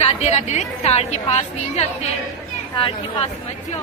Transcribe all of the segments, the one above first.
राधे राधे। ताड़ के पास नहीं जाते, ताड़ के पास मत जाओ।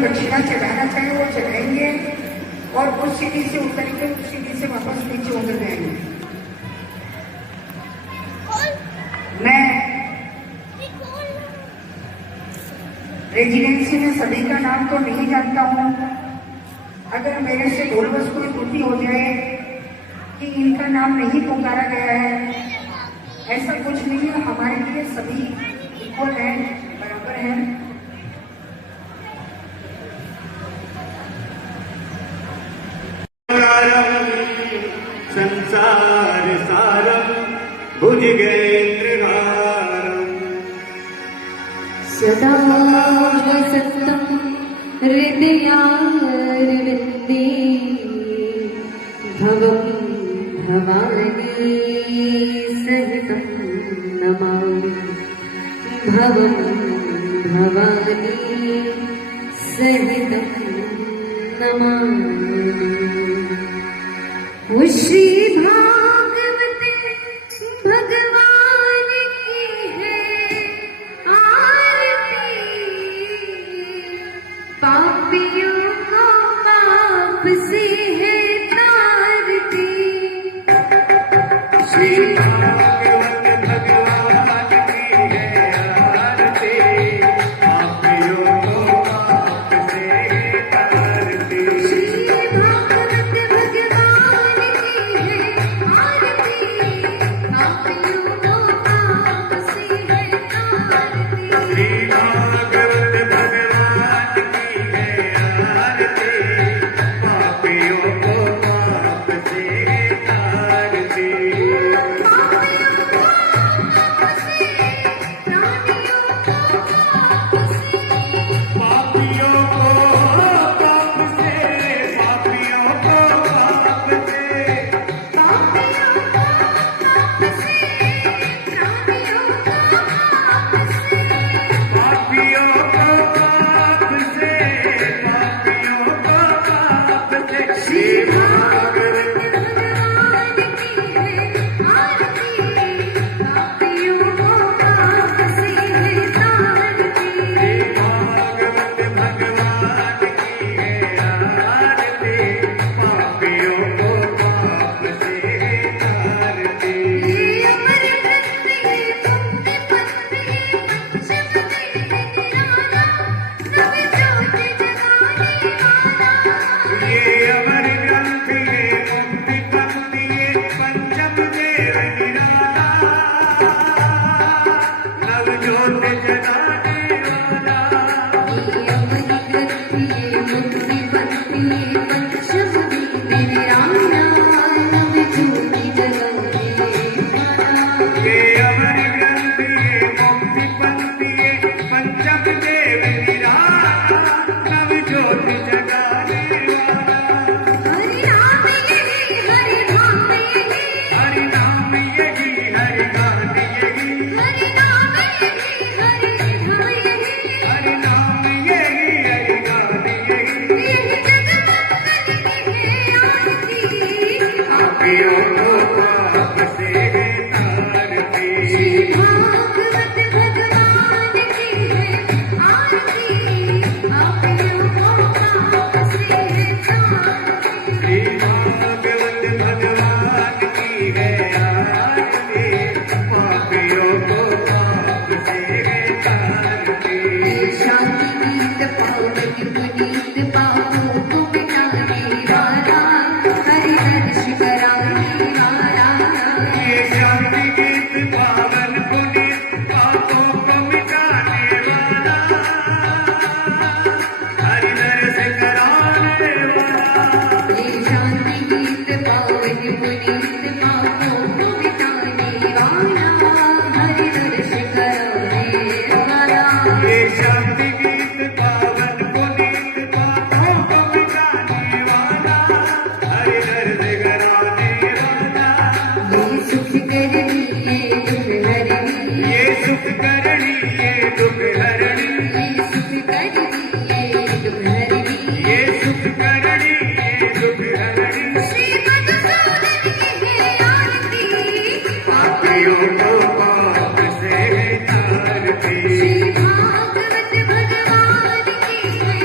दक्षिणा चढ़ाना चाहे वो चढ़ाएंगे और उस सीढ़ी से उतरेंगे, उस सीढ़ी से वापस नीचे उतर जाएंगे। मैं रेजिडेंसी में सभी का नाम तो नहीं जानता हूँ। अगर मेरे से भूलवश कोई त्रुटि हो जाए कि इनका नाम नहीं पुकारा गया है, ऐसा कुछ नहीं है। हमारे लिए सभी इक्वल हैं, बराबर हैं। संसार सारम भुजगेन्द्रहारम सदा वसन्तं हृदयारविन्दे भवं भवानी सहितं नमामि भवं भवानी सहितं नमामि। श्री भागवते भगवान की है आरती, पापियों को पाप से है तारती। श्री भागवत भगवान की है आरती, पापियों को पाप से तारती। पापियों को पाप से तारती। पापियों को पाप से तारती। श्री भागवत भगवान की है आरती, पापियों को पाप से तारती। श्री भागवत भगवान की है आरती, पापियों को पाप से तारती। शांति गीत पावन पुनीत पापों को मिटाने वाला, हरि दर्श कराने वाला। ये शांति गीत पावन पुनीत पापों को मिटाने वाला, हरि दर्श कराने वाला। ये शांति गीत पावन पुनीत पापों को मिटाने वाला, हरि दर्श कराने वाला। ये शांति गीत पावन पुनीत पापों को मिटाने वाला, हरि दर्श कराने वाला। ये सुख करनी ये दुख हरनी, ये सुख करनी ये दुख हरणी, ये सुख करनी ये दुख हरनी। ये सुख करनी ये दुख हरणी। श्री मधुसूदन की है आरती, पापियों को पाप से तारती। श्री भागवत भगवान की है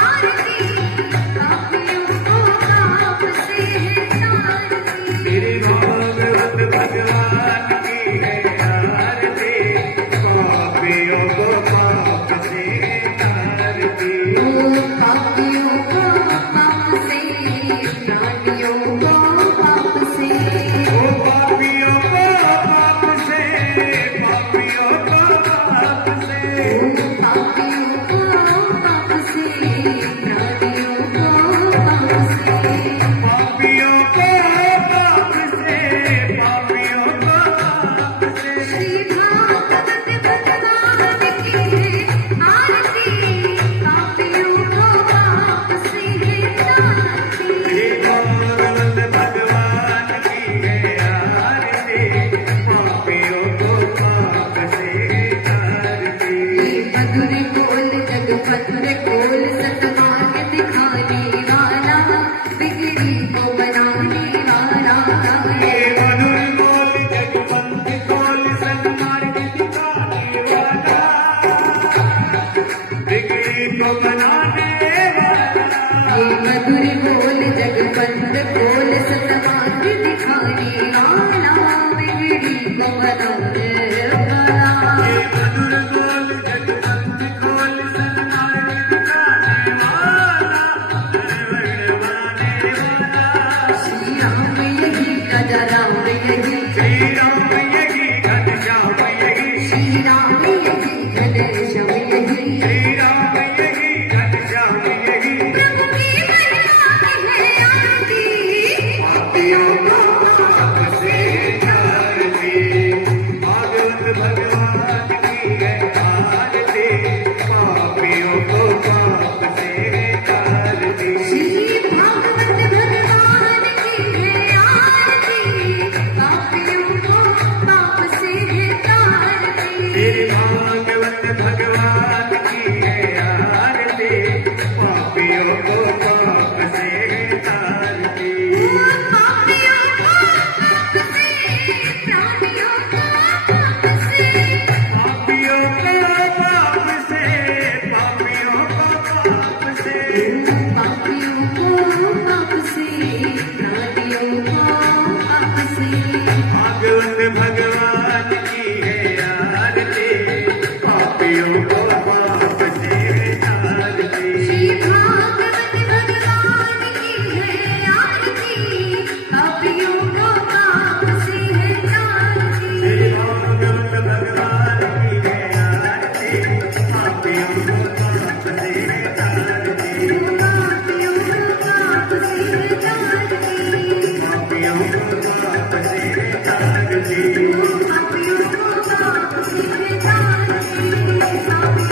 आरती, पापियों को पाप से तारती। श्री भागवत भगवान की है आरती, पापियों को पाप से तारती। ओ पापियों को पाप से, प्राणियों को पाप से। ओ पापियों को पाप से, पापियों को पाप से। ओ पापियों को पाप से, प्राणियों को पाप से। पापियों को पाप से, पापियों को पाप से। श्री भागवत भगवान की है आरती, पापियों को पाप से तारती। श्री भागवत भगवान की है आरती, पापियों को पाप से तारती। ये मधुर बोल जगपंथ खोल, सतमार्ग दिखाने वाला, बिगड़ी को बनाने वाला। ये मधुर बोल जगपंथ खोल, सन्मार्ग दिखाने वाला, बिगड़ी को बनाने वाला। ये मधुर बोल जगपंथ खोल, सतमार्ग दिखाने वाला, बिगड़ी को बनाने वाला। ये मधुर बोल जगपंथ खोल, सन्मार्ग दिखाने वाला, बनाने वाला। श्री राम यही राजा राम यही, श्री राम यही घनश्याम यही, श्री राम यही घनश्याम यही। श्री राम यही घनश्याम यही। प्रभु की महिमा है आरती, पापियों को पाप से तारती। भागवत भगवान की है आरती, पापियों को पाप से तारती। श्री भागवत भगवान की है आरती, पापियों को पाप से तारती। श्री भागवत भगवान की है आरती, पापियों को पाप से तारती। पापियों को पाप से, प्राणियों को पाप से। पापियों को पाप से, पापियों को पाप से। पापियों को पाप से, प्राणियों को पाप से। भागवत भगवान की है आरती, पापियों को पाप से तारती। श्री भागवत भगवान की है आरती, पापियों को पाप से तारती। श्री भागवत भगवान की है आरती, पापियों को पाप से तारती। पापियों को पाप से तारती। पापियों को पाप से तारती। पापियों को पाप से तारती।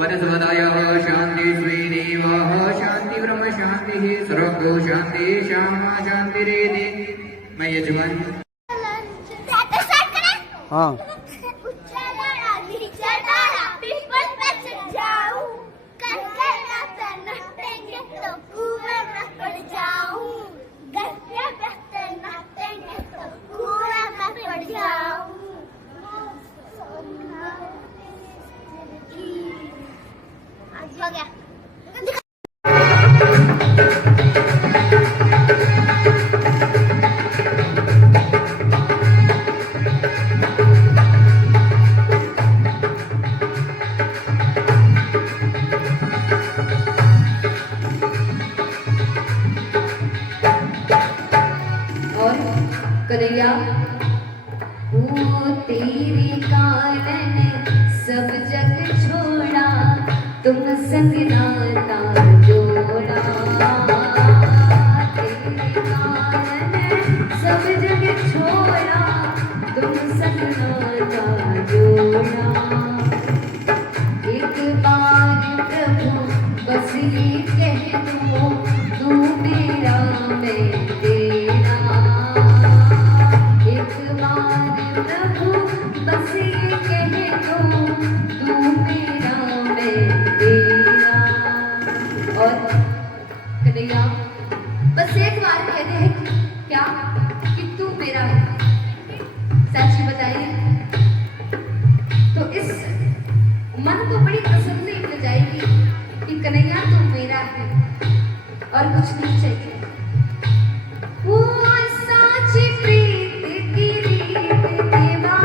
वनस्पतयः शान्ति श्रीदेवः शान्ति ब्रह्म शान्ति सर्वो शान्ति श्यामा शान्तिरेति मैं यजमान हाँ हो गया और कन्हैया वो तेरे कारण सब जग छोड़ा तुम संग नाता जोड़ा तेरे कारण सब जग छोड़ा तुम संग नाता जोड़ा एक बार प्रभु बस ये कह दो तू मेरा मैं तेरा एक बार प्रभु बस ये कह दो तू मेरा मैं तेरा। और कन्हैया बस एक बार कहते हैं क्या कि तू मेरा है, सच बताइए तो इस मन को बड़ी तसल्ली मिल जाएगी कि कन्हैया तू मेरा है और कुछ नहीं चाहिए। वो साची प्रीत की रीत निभा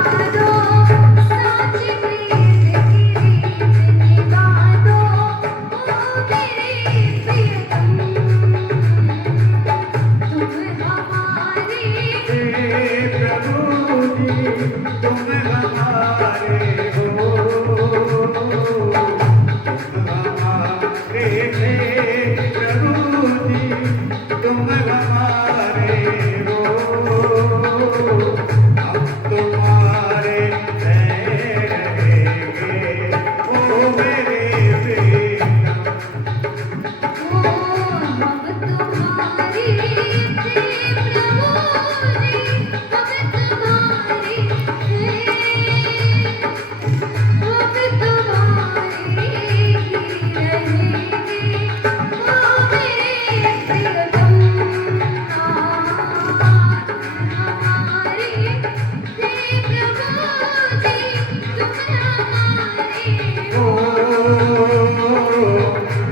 साची प्रीत की रीत निभा ओ मेरे प्रियतम तुम हमारे प्रभु जी तुम हमारे हो तुम हमारे थे प्रभु जी तुम हमारे हो हम तुम्हारे रहेंगे ओ मेरे प्रियतम हम तुम्हारे थे प्रभु जी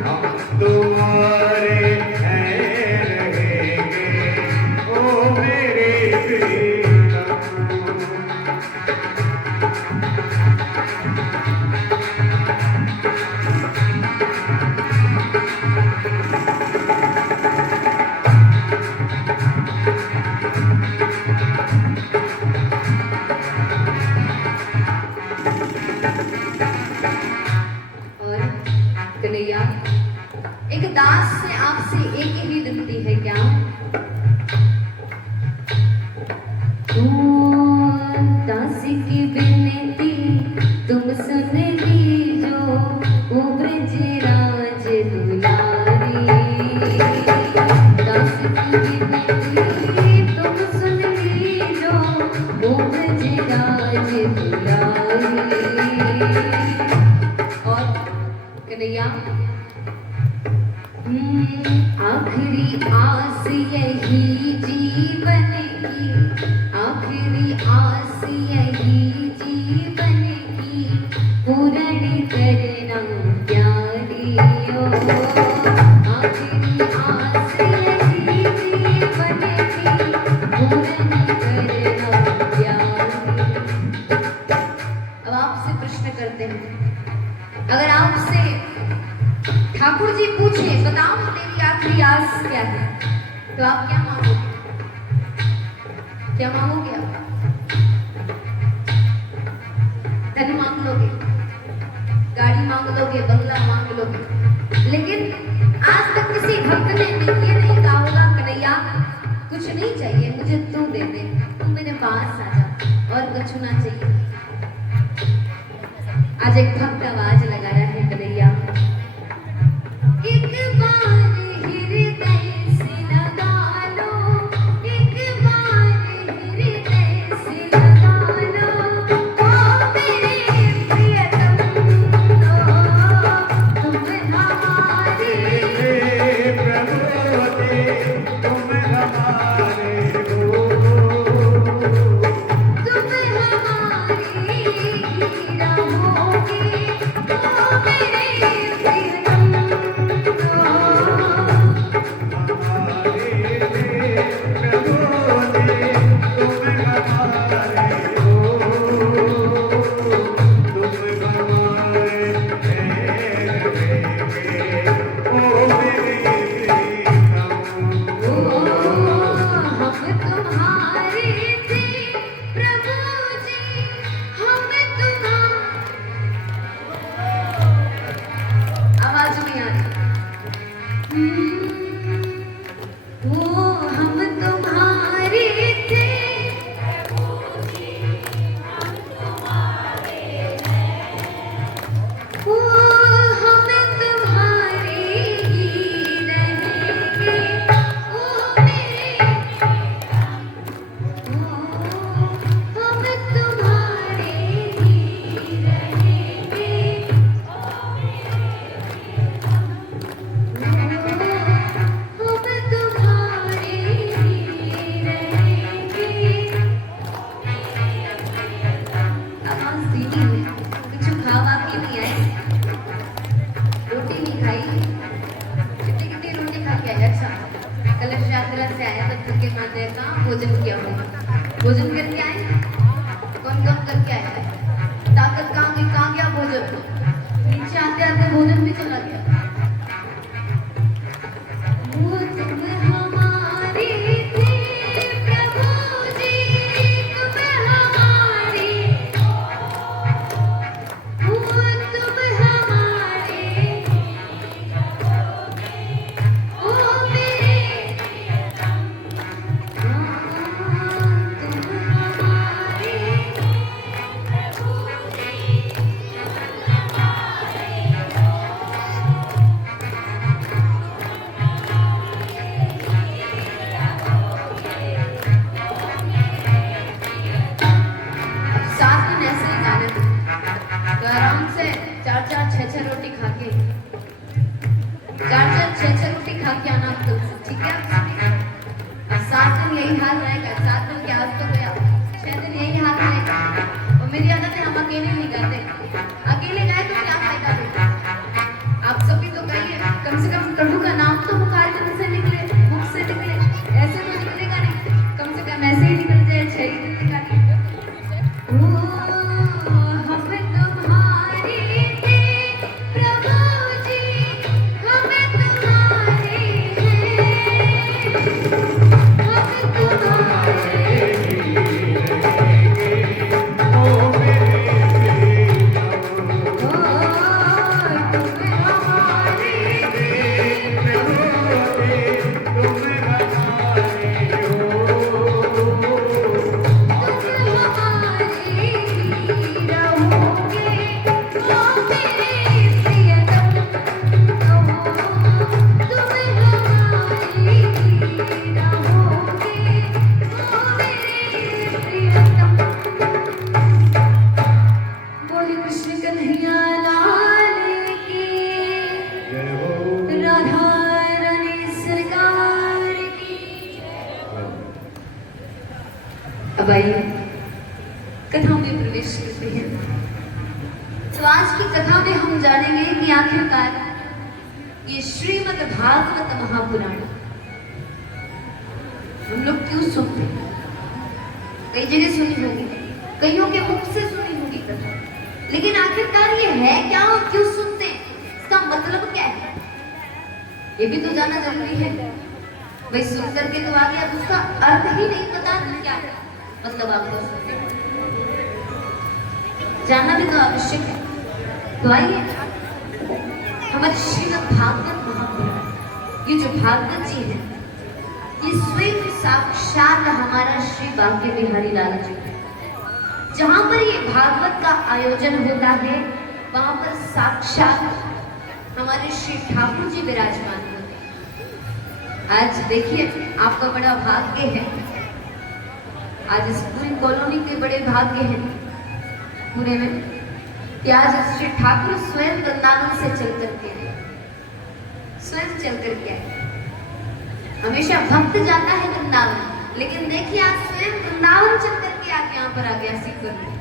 हम तुम्हारे कन्हैया एक दास से आपसे एक ही विनती है क्या दास की विनती तुम सुन लीजो ओ ब्रज आखिरी आस यही जीवन की, आखिरी आस यही जीवन की, पूर्ण करना प्यारियों। आखिरी आस यही जीवन की, पूर्ण करना प्यारियों। अब आपसे प्रश्न करते हैं, अगर आपसे ठाकुर जी पूछे बताओ तेरी आखिरी आस क्या है, तो आप क्या मांगोगे? क्या मांगोगे आप? धन मांग लोगे, गाड़ी मांग लोगे, बंगला मांग लोगे, लेकिन आज तक किसी भक्त ने ये नहीं कहा होगा कन्हैया कुछ नहीं चाहिए मुझे, तू दे दे, तू मेरे पास आ जा और कुछ ना चाहिए। आज एक भक्त आवाज लगा रहा है, कन्हैया एक बार हृदय से लगा लो, एक बार हृदय से लगा लो, ओ मेरे प्रियतम, तुम हमारे प्रभु तुम हमारे हो, तुम हमारे ही रहोगे, ओ मेरे प्रियतम। हम तुम्हारे थे प्रभु जी, हम तुम्हारे, आवाज नहीं आ रही। ओ हम तुम्हारे थे ओ हम तुम्हारे ही रहेंगे, ओ मेरे, ओ हम तुम्हारे ही रहेंगे, हम तुम्हारे ही रहेंगे। आवाज धीमी है, कुछ खावा के नहीं आए, रोटी नहीं खाई, कितनी कितनी रोटी खा के आए? अच्छा कलश यात्रा से आया तो थके माते का भोजन किया होगा, भोजन करके आए, कौन कौन करके आया है? ताकत कहाँ गया भोजन? नीचे आते आते भोजन भी चला गया। वो तुम हमारे थे प्रभु जी, तुम हमारे, वो तुम हमारे, ओ मेरे, तुम हमारे। अब आइए कथा में प्रवेश करते हैं। तो आज की कथा में हम जानेंगे कि आखिरकार ये श्रीमद् भागवत महापुराण हम लोग क्यों सुनते हैं। कई जगह सुनी होगी, कईयों के मुख से सुनी होगी कथा, लेकिन आखिरकार ये है क्या और क्यों सुनते हैं, इसका मतलब क्या है, ये भी तो जाना जरूरी है। भाई सुन करके तो आ गया, उसका अर्थ ही नहीं पता तो क्या मतलब आपको सुनते हैं, जानना भी तो आवश्यक है। तो आइए हमारे श्रीमद् भागवत महापुराण, ये जो भागवत जी है ये स्वयं साक्षात हमारा श्री बांके बिहारी लाल जी है। जहां पर ये भागवत का आयोजन होता है वहां पर साक्षात हमारे श्री ठाकुर जी विराजमान होते हैं। आज देखिए आपका बड़ा भाग्य है, आज इस पूरी कॉलोनी के बड़े भाग्य हैं पूरे में कि आज श्री ठाकुर स्वयं वृंदावन से चल करके आए, स्वयं चल करके आए। हमेशा भक्त जाता है वृंदावन, लेकिन देखिए आज स्वयं वृंदावन चल करके आके यहाँ पर आ गया, सीकर में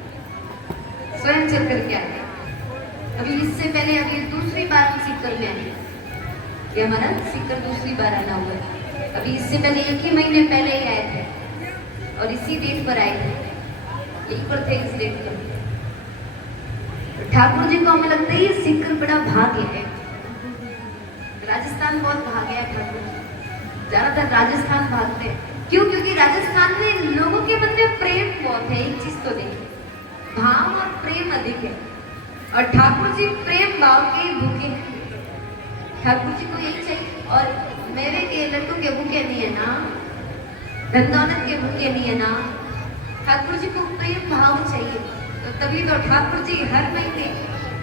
स्वयं चल करके आ गया। अभी इससे पहले अभी दूसरी बार हम सीकर में आए, ये हमारा सीकर दूसरी बार आना हुआ है। अभी इससे पहले 1 ही महीने पहले ही आए थे और इसी डेट पर आए थे, यही पर थे इस डेट पर। ठाकुर जी को हमें लगता है ये सीकर बड़ा भाग्य है, राजस्थान बहुत भाग्य है ठाकुर जी, ज्यादातर राजस्थान भागते हैं। क्यों? क्योंकि राजस्थान में लोगों के मन में प्रेम बहुत है। एक चीज तो देखिए, भाव और प्रेम अधिक है, और ठाकुर जी प्रेम भाव के भूखे हैं। ठाकुर जी को यही चाहिए, और मेरे के लड्डू के भूखे नहीं है ना, धन दौलत के भूखे नहीं है ना, ठाकुर जी को प्रेम भाव चाहिए। तो तभी तो ठाकुर जी हर महीने,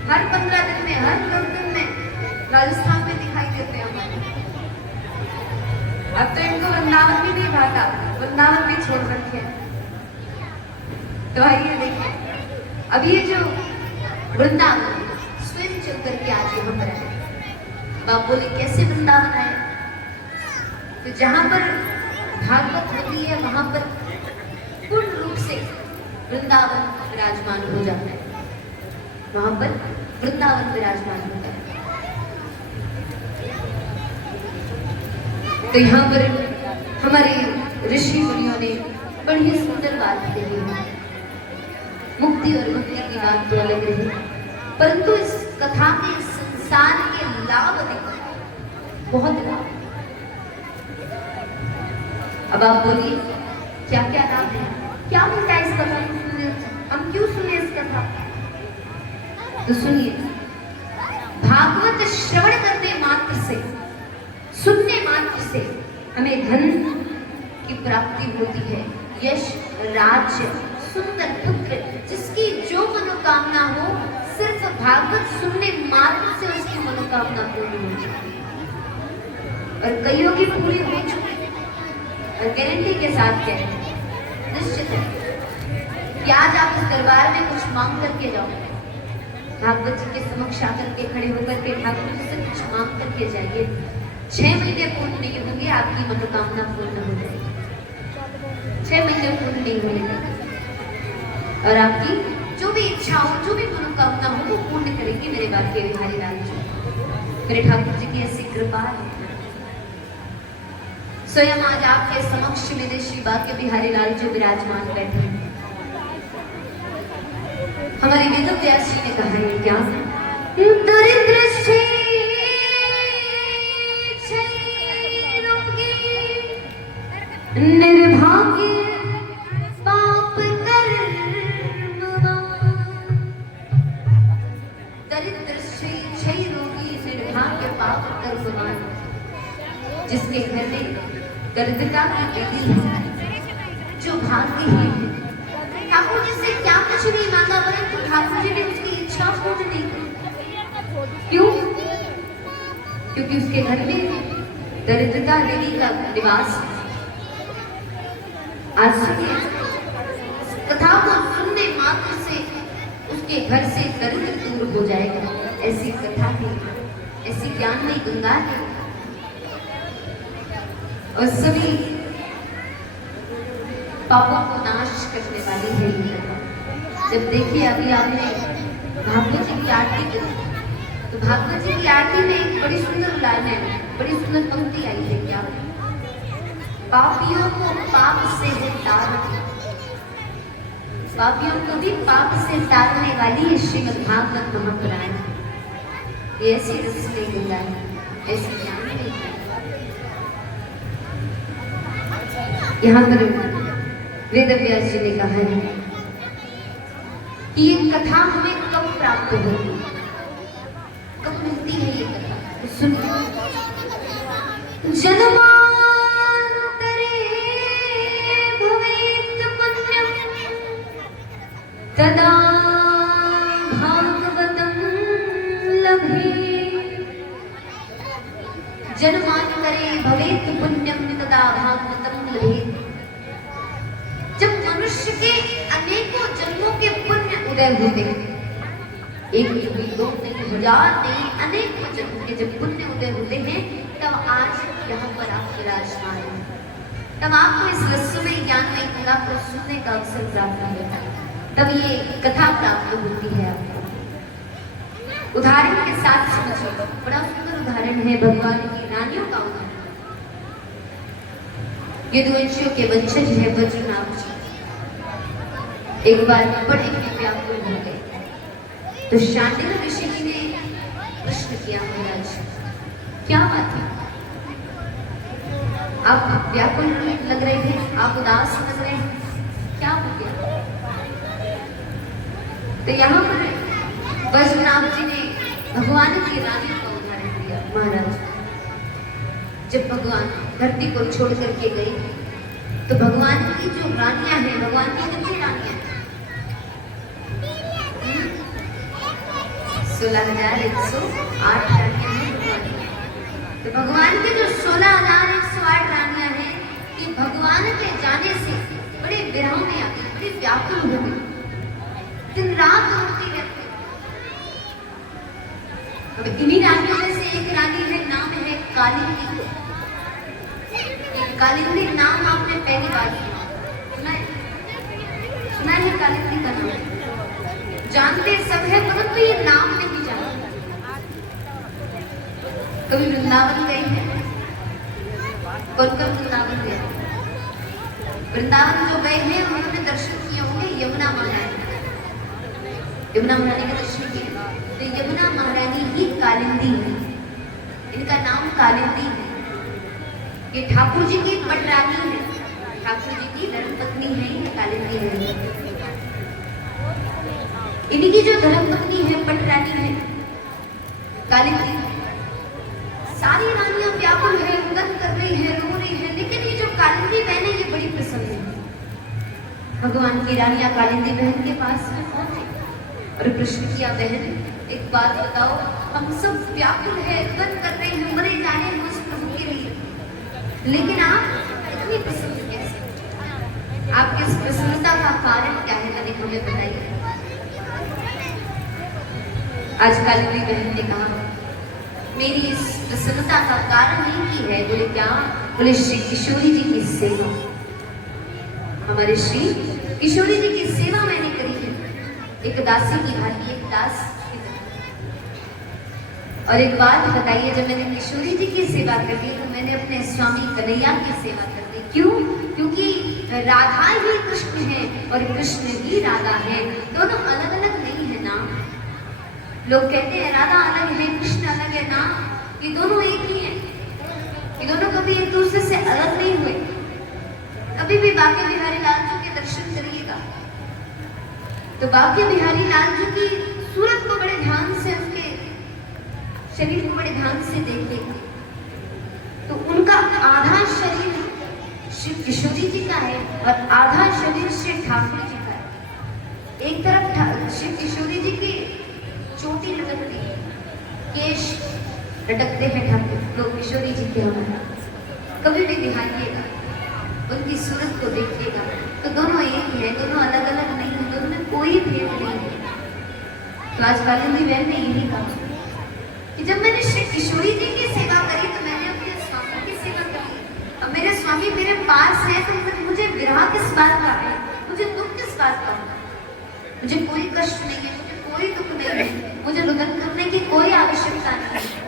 हर 15 दिन में, हर 10 दिन में राजस्थान में दिखाई देते हैं हमारे। अब तो इनको वृंदावन भी नहीं भाता, वृंदावन भी छोड़ रखे। तो आइए देखिए, अब ये जो वृंदावन स्वयं चल करके आज यहाँ पर आए। बाप बोले कैसे वृंदावन आए? तो जहां पर भागवत होती है वहां पर पूर्ण रूप से वृंदावन विराजमान हो जाता है, वहां पर वृंदावन विराजमान होता है। तो यहाँ पर हमारे ऋषि मुनियों ने बड़ी सुंदर बात कही है। मुक्ति और मुक्ति की बात तो अलग रही, परंतु इस कथा के संसार के लाभ अधिक, बहुत लाभ। अब आप बोलिए क्या क्या लाभ है, क्या मिलता है इस कथा को सुनने से, हम क्यों सुने इस कथा? तो सुनिए, भागवत श्रवण करने मात्र से, सुनने मात्र से हमें धन की प्राप्ति होती है, यश, राज्य, सुंदर पुत्र, जिसकी जो मनोकामना हो, सिर्फ भागवत सुनने मात्र से उसकी मनोकामना पूरी हो जाती है। और कईयों की पूरी हो चुकी है, और गारंटी के साथ कह रहे हैं, निश्चित है कि आज आप इस दरबार में कुछ मांग करके जाओ, भागवत जी के समक्ष आकर के खड़े होकर के ठाकुर जी से कुछ मांग करके जाइए, 6 महीने पूर्ण नहीं होंगे, आपकी मनोकामना पूर्ण हो जाएगी। 6 महीने पूर्ण नहीं होने, और आपकी जो भी इच्छा हो, जो भी मनोकामना हो, वो पूर्ण करेंगे मेरे बांके बिहारी लाल जी, मेरे ठाकुर जी की ऐसी कृपा है। स्वयं आज आपके समक्ष मेरे श्री बांके बिहारी लाल जी विराजमान बैठे हैं। हमारे वेद व्यास जी ने कहा है क्या, दरिद्र निर्भाग्य पाप दरिद्र क्षय रोगी निर्भाग्य पाप कर्मवान, जिसके घर में दरिद्रता की बेटी है, जो भाग्यहीन है, ठाकुर जी से क्या कुछ नहीं मांगा, परंतु ठाकुर जी ने उसकी इच्छा पूर्ण नहीं की। क्यों? क्योंकि उसके घर में दरिद्रता देवी का निवास है। आज सुनिए, कथा को सुनने मात्र से उसके घर से दरिद्र दूर हो जाएगा, ऐसी कथा है, ऐसी ज्ञानमयी गंगा है। और सभी पापों को नाश करने वाली है ये कथा। जब देखिए अभी आपने भागवत जी की आरती करी, तो भागवत जी की आरती में एक बड़ी सुंदर लाइन है, बड़ी सुंदर पंक्ति आई है क्या, पापियों को पाप से तारने, पापियों को भी पाप से तारने वाली श्रीमद् भागवत महापुराण। ये ऐसी रस ले गंगा है, ऐसी ज्ञान ले गंगा है। यहाँ पर वेद व्यास जी ने कहा है कि ये कथा हमें कब प्राप्त होगी, कब मिलती है ये कथा। सुनिए, जन्मांतरे भवेत् पुण्यं तदा भागवतं लभे। जन्मांतरे भवेत् पुण्यं तदा भागवतं लभे। जब मनुष्य के अनेकों जन्मों के पुण्य उदय होते, एक नहीं, दो नहीं, हजार नहीं, अनेकों जन्मों के जब पुण्य उदय होते हैं, तब आज यहाँ पर आप विराजमान हैं, तब आपको इस रहस्यमय ज्ञानमय कथा को सुनने का अवसर प्राप्त होता है, तब ये कथा प्राप्त होती है आपको। उदाहरण के साथ समझिए, बड़ा सुंदर उदाहरण है भगवान की रानियों का उदाहरण। यदुवंशियों के वंशज है बद्रीनाथ जी, एक बार बड़े ही व्याकुल हो गए, तो शांडिल्य ऋषि जी ने प्रश्न किया, महाराज क्या बात है, आप व्याकुल लग रहे थे, आप उदास लग रहे हैं, क्या हो गया। तो यहाँ पर बद्रीनाथ जी ने भगवान की रानी का उदाहरण दिया। महाराज, जब भगवान धरती को छोड़ करके गए, तो भगवान की जो रानियां हैं, भगवान की कितनी रानियां हैं, 16,108 रानियां हैं भगवान की। तो भगवान की जो 16,108 रानियां हैं, कि भगवान के जाने से बड़े विरह में आती, बड़ी व्याकुल हो गई, दिन रात रोती रहती। अब इन्हीं रानियों में से एक रानी है, नाम है कालिंदी। कालिंदी नाम आपने पहली बार सुना है? सुना है कालिंदी का नाम? जानते सब है, परंतु ये नाम नहीं जानते। कभी वृंदावन गए हैं? कौन कौन वृंदावन गए? वृंदावन जो गए हैं उन्होंने दर्शन किए होंगे यमुना महारानी, यमुना महारानी के दर्शन किए। तो यमुना महारानी ही कालिंदी है, इनका नाम कालिंदी है। ये ठाकुर जी की पटरानी है, ठाकुर जी की धर्मपत्नी है, ये कालिंदी है। इनकी जो धर्मपत्नी है, पटरानी है, कालिंदी। सारी रानियां व्याकुल है, उदन कर रही है, रो रही है, लेकिन ये जो कालिंदी बहन है, ये बड़ी प्रसन्न है। भगवान की रानियां कालिंदी बहन के पास में पहुंची और प्रश्न किया, बहन एक बात बताओ, हम सब व्याकुल है, उदन कर रहे हैं, मरे जाने हैं उस प्रभु के लिए, लेकिन आप इतनी प्रसन्न कैसे? आपकी इस प्रसन्नता का कारण क्या है, मैंने हमें बताइए। आज कालिंदी बहन ने कहा, मेरी इस प्रसन्नता का कारण ही की है। बोले क्या? बोले श्री किशोरी जी की सेवा, हमारे श्री किशोरी जी की सेवा मैंने करी है, एक दासी की भांति, एक दास की तरह। और एक बात बताइए, जब मैंने किशोरी जी की सेवा कर दी, तो मैंने अपने स्वामी कन्हैया की सेवा कर दी। क्यों? क्योंकि राधा ही कृष्ण है और कृष्ण ही राधा है, दोनों अलग अलग नहीं है ना। लोग कहते हैं राधा अलग है, कृष्ण अलग है ना, ये दोनों एक ही हैं, ये दोनों कभी एक दूसरे से अलग नहीं हुए। कभी भी बांके बिहारी लाल जी के दर्शन करिएगा, तो बांके बिहारी लाल जी की सूरत को बड़े ध्यान से, उसके शरीर को बड़े ध्यान से देखिएगा, तो उनका आधा शरीर श्री किशोरी जी का है और आधा शरीर श्री ठाकुर जी का है। एक तरफ श्री किशोरी जी की चोटी लटकती है, केश लटकते हैं ठाकुर, लोग किशोरी जी के हमारा। कभी भी दिखाइएगा, उनकी सूरत को देखिएगा, तो दोनों एक ही है, दोनों अलग अलग नहीं है, दोनों में कोई भेद नहीं है। तो आज कालिंदी बहन ने यही कहा कि जब मैंने श्री किशोरी जी की सेवा करी, तो मैंने अपने स्वामी की सेवा करी, अब मेरे स्वामी मेरे पास है, तो मुझे विरह किस बात का मुझे कोई कष्ट नहीं है, मुझे कोई दुख नहीं है, मुझे रुदन करने की कोई आवश्यकता नहीं है।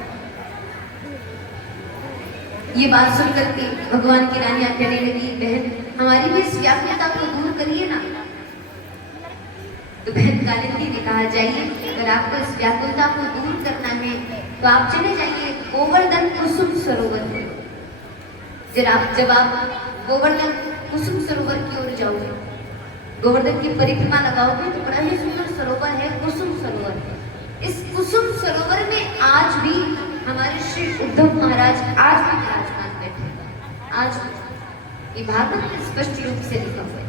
ये बात सुनकर के भगवान की रानियां कहने लगी, बहन हमारी भी इस व्याकुलता को दूर करिए ना। तो बहन कालिंदी ने कहा, जाइए, अगर आपको इस व्याकुलता को दूर करना है तो आप चले जाइए गोवर्धन कुसुम सरोवर में। जब आप गोवर्धन कुसुम सरोवर की ओर जाओगे, गोवर्धन की परिक्रमा लगाओगे तो बड़ा ही सुंदर सरोवर है कुसुम सरोवर। इस कुसुम सरोवर में आज भी हमारे श्री उद्धव महाराज आज भी विराजमान बैठे हैं। आज ये भागवत में स्पष्ट रूप से लिखा हुआ है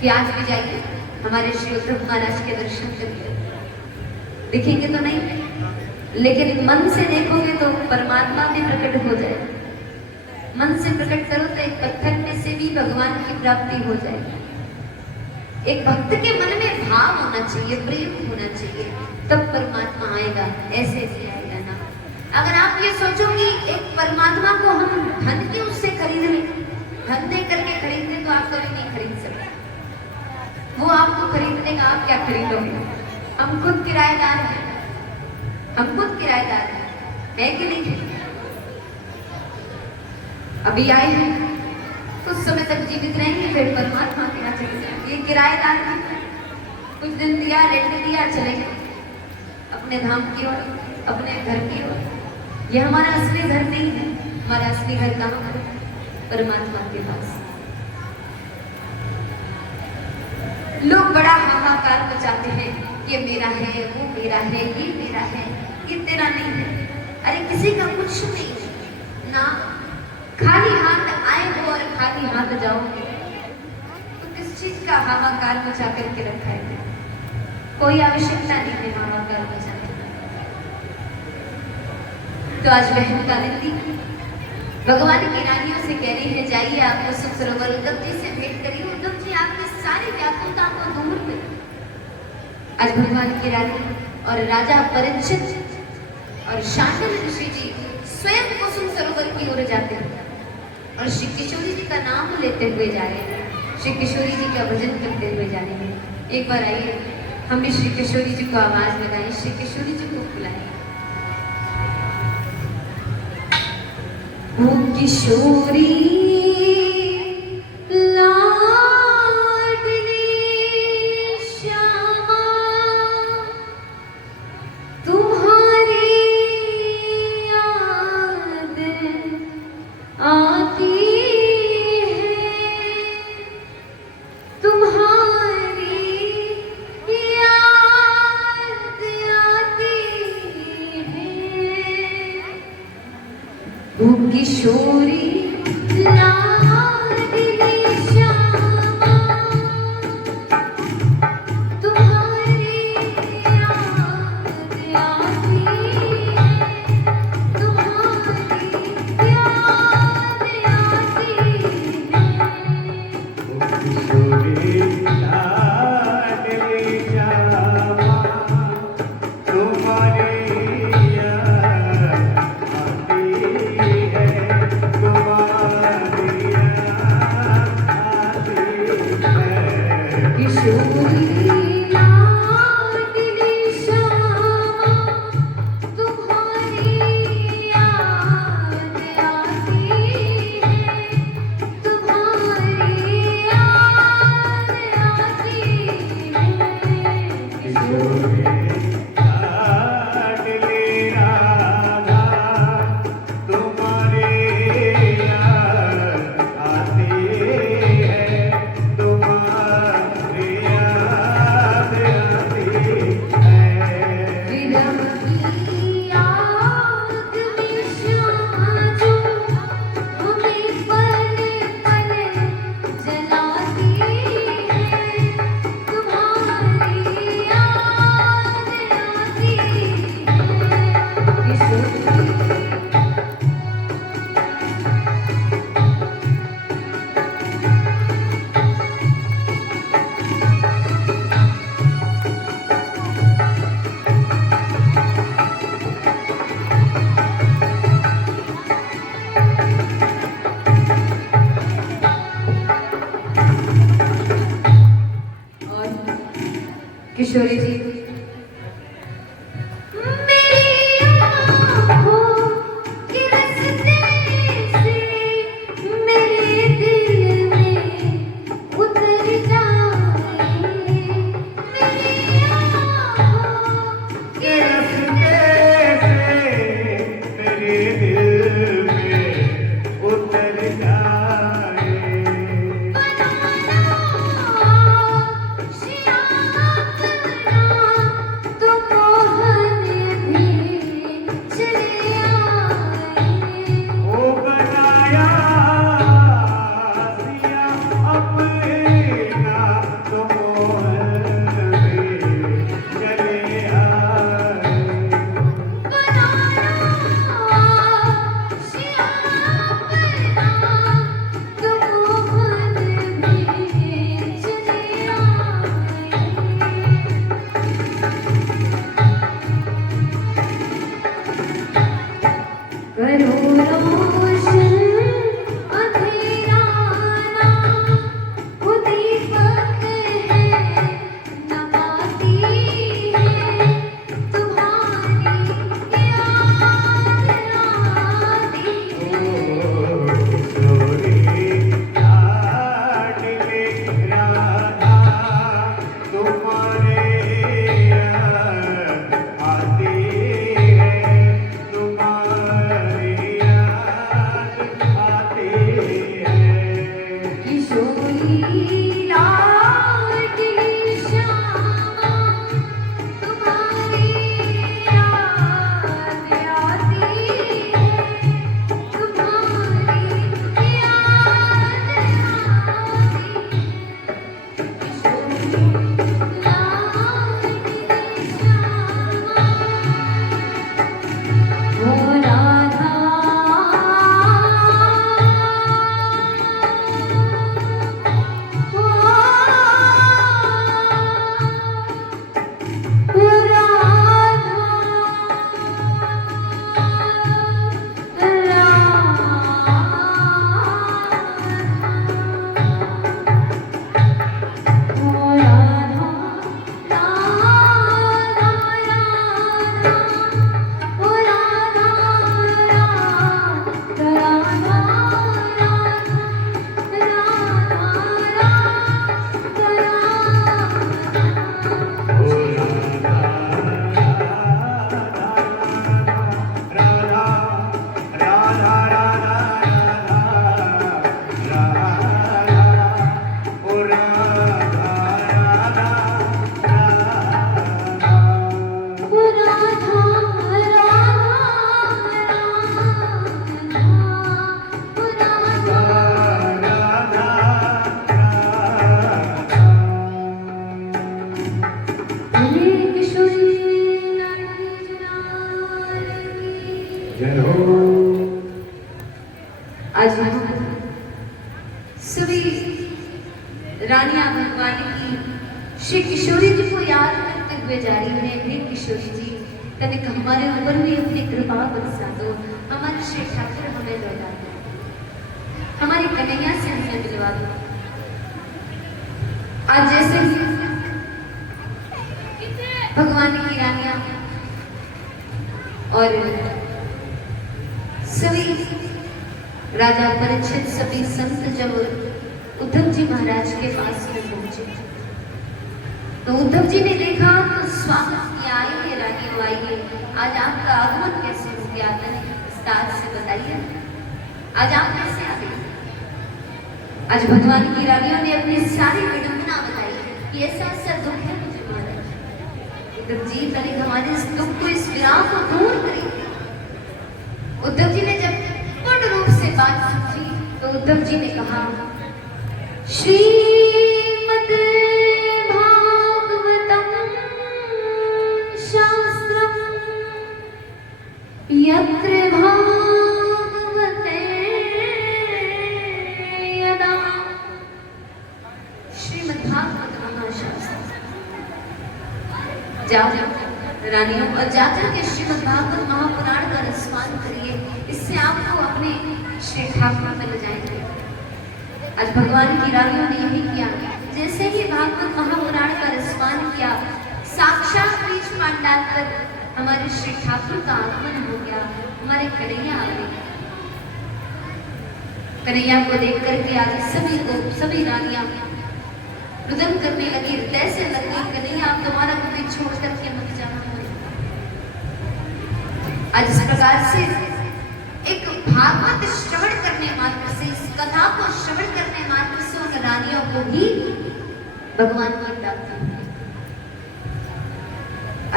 कि आज भी जाइए हमारे श्री उद्धव महाराज के दर्शन करिए। दिखेंगे तो नहीं, लेकिन मन से देखोगे तो परमात्मा भी प्रकट हो जाए। मन से प्रकट करो तो एक पत्थर में से भी भगवान की प्राप्ति हो जाएगी। एक भक्त के मन में भाव होना चाहिए, प्रेम होना चाहिए, तब परमात्मा आएगा, ऐसे ऐसे आएगा ना। अगर आप ये सोचो कि एक परमात्मा को हम धन के उससे खरीद लें, धन दे करके खरीद लें, तो आप कभी नहीं खरीद सकते। वो आपको खरीद लेगा, आप क्या खरीदोगे? हम खुद किराएदार हैं, हम खुद किराएदार हैं, है कि नहीं? अभी आए हैं, कुछ समय तक जीवित रहेंगे, फिर परमात्मा के यहाँ चले जाएंगे। ये किराएदार हैं, कुछ दिन दिया, रेंट दिया, चले गए अपने धाम की ओर, अपने घर की ओर। ये हमारा असली घर नहीं है। हमारा असली घर कहाँ है? परमात्मा के पास। लोग बड़ा हाहाकार मचाते हैं, ये मेरा है, वो मेरा है, ये मेरा है, ये तेरा नहीं है। अरे किसी का कुछ नहीं है ना। खाली हाथ आए हो और खाली हाथ जाओगे तो किस चीज का हाहाकार मचा करके रखा है? कोई आवश्यकता नहीं है हाहाकार मचाने की। तो आज बहन कालिंदी भगवान की रानियों से कह रही है, जाइए आप कुसुम सरोवर, उद्धव जी से भेंट करिए, उद्धव जी आपकी सारी व्याकुलता को दूर करें। आज भगवान की रानी और राजा परीक्षित और शांतनु ऋषि जी स्वयं कुसुम सरोवर की ओर जाते हैं और श्री किशोरी जी का नाम लेते हुए जा रहे हैं, श्री किशोरी जी का भजन करते हुए जा रहे हैं। एक बार आइए हम भी श्री किशोरी जी को आवाज लगाएं, श्री किशोरी जी को बुलाएं। ओ किशोरी लाडली श्यामा, तुम्हारी याद आती है, तुम्हारी याद आती है। ओ किशोरी लाडली श्यामा, तुम्हारी याद आती है, तुम्हारी याद आती किशोरी लाडली श्यामा, तुम्हारी याद आती है, तुम्हारी करो रोशन अंधेरा ना वो दीपक है नवाती है तुम्हारी याद आती है। किशोरी लाडली श्यामा तुम्हारी याद आती है तुम्हारी याद आती है। किशोरी लाडली श्यामा ओ राधा आज सभी रानियां भगवान की श्री किशोरी जी को याद करते हुए जा रही है। हे किशोरी जी तनिक हमारे ऊपर भी अपनी कृपा बरसा दो, हमारे श्री ठाकुर हमें लौटा दो, हमारी कन्हैया से हमें मिलवा दो। आज जैसे भगवान की रानियां और सभी राजा परीक्षित सभी संत जब उद्धव जी महाराज के पास में पहुंचे तो उद्धव जी ने देखा तो स्वागत किया, आइए रानियों आइए, आज आपका आगमन कैसे हो गया विस्तार से बताइए, आज आप कैसे आ गए। आज भगवान की रानियों ने अपनी सारी विडंबना बताई कि ऐसा ऐसा दुख है मुझे महाराज। उद्धव जी तनिक हमारे इस दुख को, इस विराम को दूर करेंगे। उद्धव जी ने जब पूर्ण रूप से बात समझी तो उद्धव जी ने कहा श्रीमद् भागवतम शास्त्रम यत्र भागवते यदा। श्रीमद् भागवत महाशास्त्र जाओ रानियों और जाकर के श्रीमद् भागवत महापुराण का रसपान करिए, इससे आपको अपने श्री ठाकुर मिल जाएंगे। आज भगवान की रानियों ने यही किया, जैसे ही भागवत महापुराण का रसपान किया साक्षात बीच पांडाल पर हमारे श्री ठाकुर का आगमन हो गया, हमारे कन्हैया आ गए। कन्हैया को देख करके आज सभी को, सभी रानियां रुदन करने लगी, तैसे लगी कन्हैया आप दोबारा मुझे छोड़ करके मत जाना। आज इस प्रकार से एक भागवत श्रवण करने मात्र से, इस कथा को श्रवण करने मात्र से उन रानियों को भी भगवान की प्राप्ति हुई।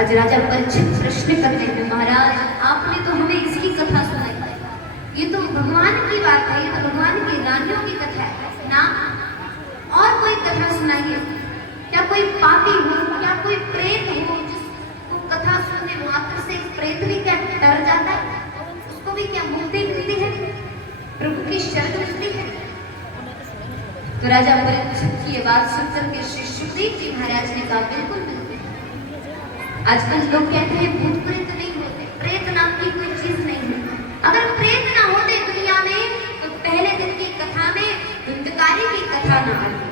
आज राजा परीक्षित प्रश्न करते हैं महाराज आपने तो हमें इसकी कथा सुनाई, ये तो भगवान की बात है, ये तो भगवान की रानियों की कथा है ना, और कोई कथा सुनाइए। क्या कोई पापी हो, क्या कोई प्रेत हो जिसको कथा सुनने मात्र से प्रेत भी क्या डर जाता है, उसको भी क्या मुक्ति मिलती है, प्रभु की शरण मिलती है। तो राजा परीक्षित की ये बात सुनकर के श्री सुखदेव जी महाराज ने कहा बिल्कुल मिलते हैं। आजकल लोग कहते हैं भूत प्रेत नहीं होते, प्रेत नाम की कोई चीज नहीं है। अगर ना आगे।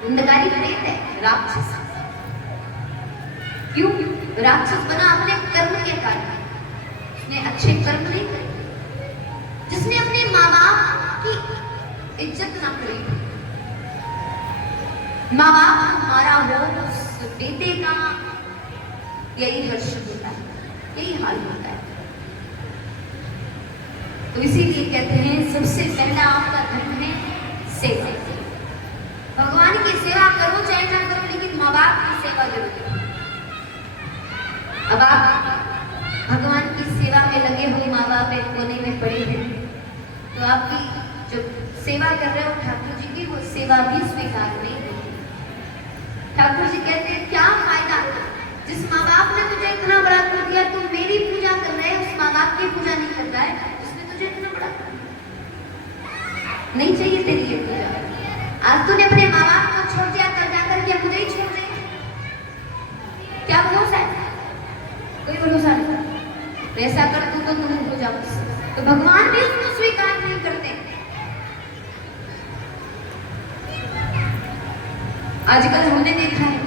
धुंधकारी प्रेत है, राक्षस। क्यों राक्षस बना? अपने कर्म के कारण। उसने अच्छे कर्म नहीं करे, जिसने अपने माँ बाप की इज्जत ना करी। माँ बाप हमारा हो, उस बेटे का यही हर्ष होता है, यही हाल होता है। तो इसीलिए कहते हैं सबसे पहला आपका धर्म है सेवा। भगवान की सेवा करो चाहे ना करो, लेकिन माँ बाप की सेवा जरूर करो। अब आप भगवान की सेवा में लगे हो, माँ बाप एक कोने में पड़े हैं, तो आपकी जो सेवा कर रहे हो ठाकुर जी की, वो सेवा भी स्वीकार नहीं होगी। ठाकुर जी कहते हैं क्या फायदा, जिस माँ बाप ने तुझे इतना बड़ा कर दिया, तू मेरी पूजा कर रहा है, उस माँ बाप की पूजा नहीं कर रहा है जिसने तुझे इतना बड़ा कर दिया। नहीं चाहिए तेरी ये पूजा। आज तूने अपने माँ बाप को छोड़ दिया, कर जाकर के मुझे ही छोड़ देगा, क्या भरोसा है? कोई भरोसा नहीं। ऐसा कर तू तो तुम हो जाओ। तो भगवान भी उसको स्वीकार नहीं करते। आजकल हमने देखा है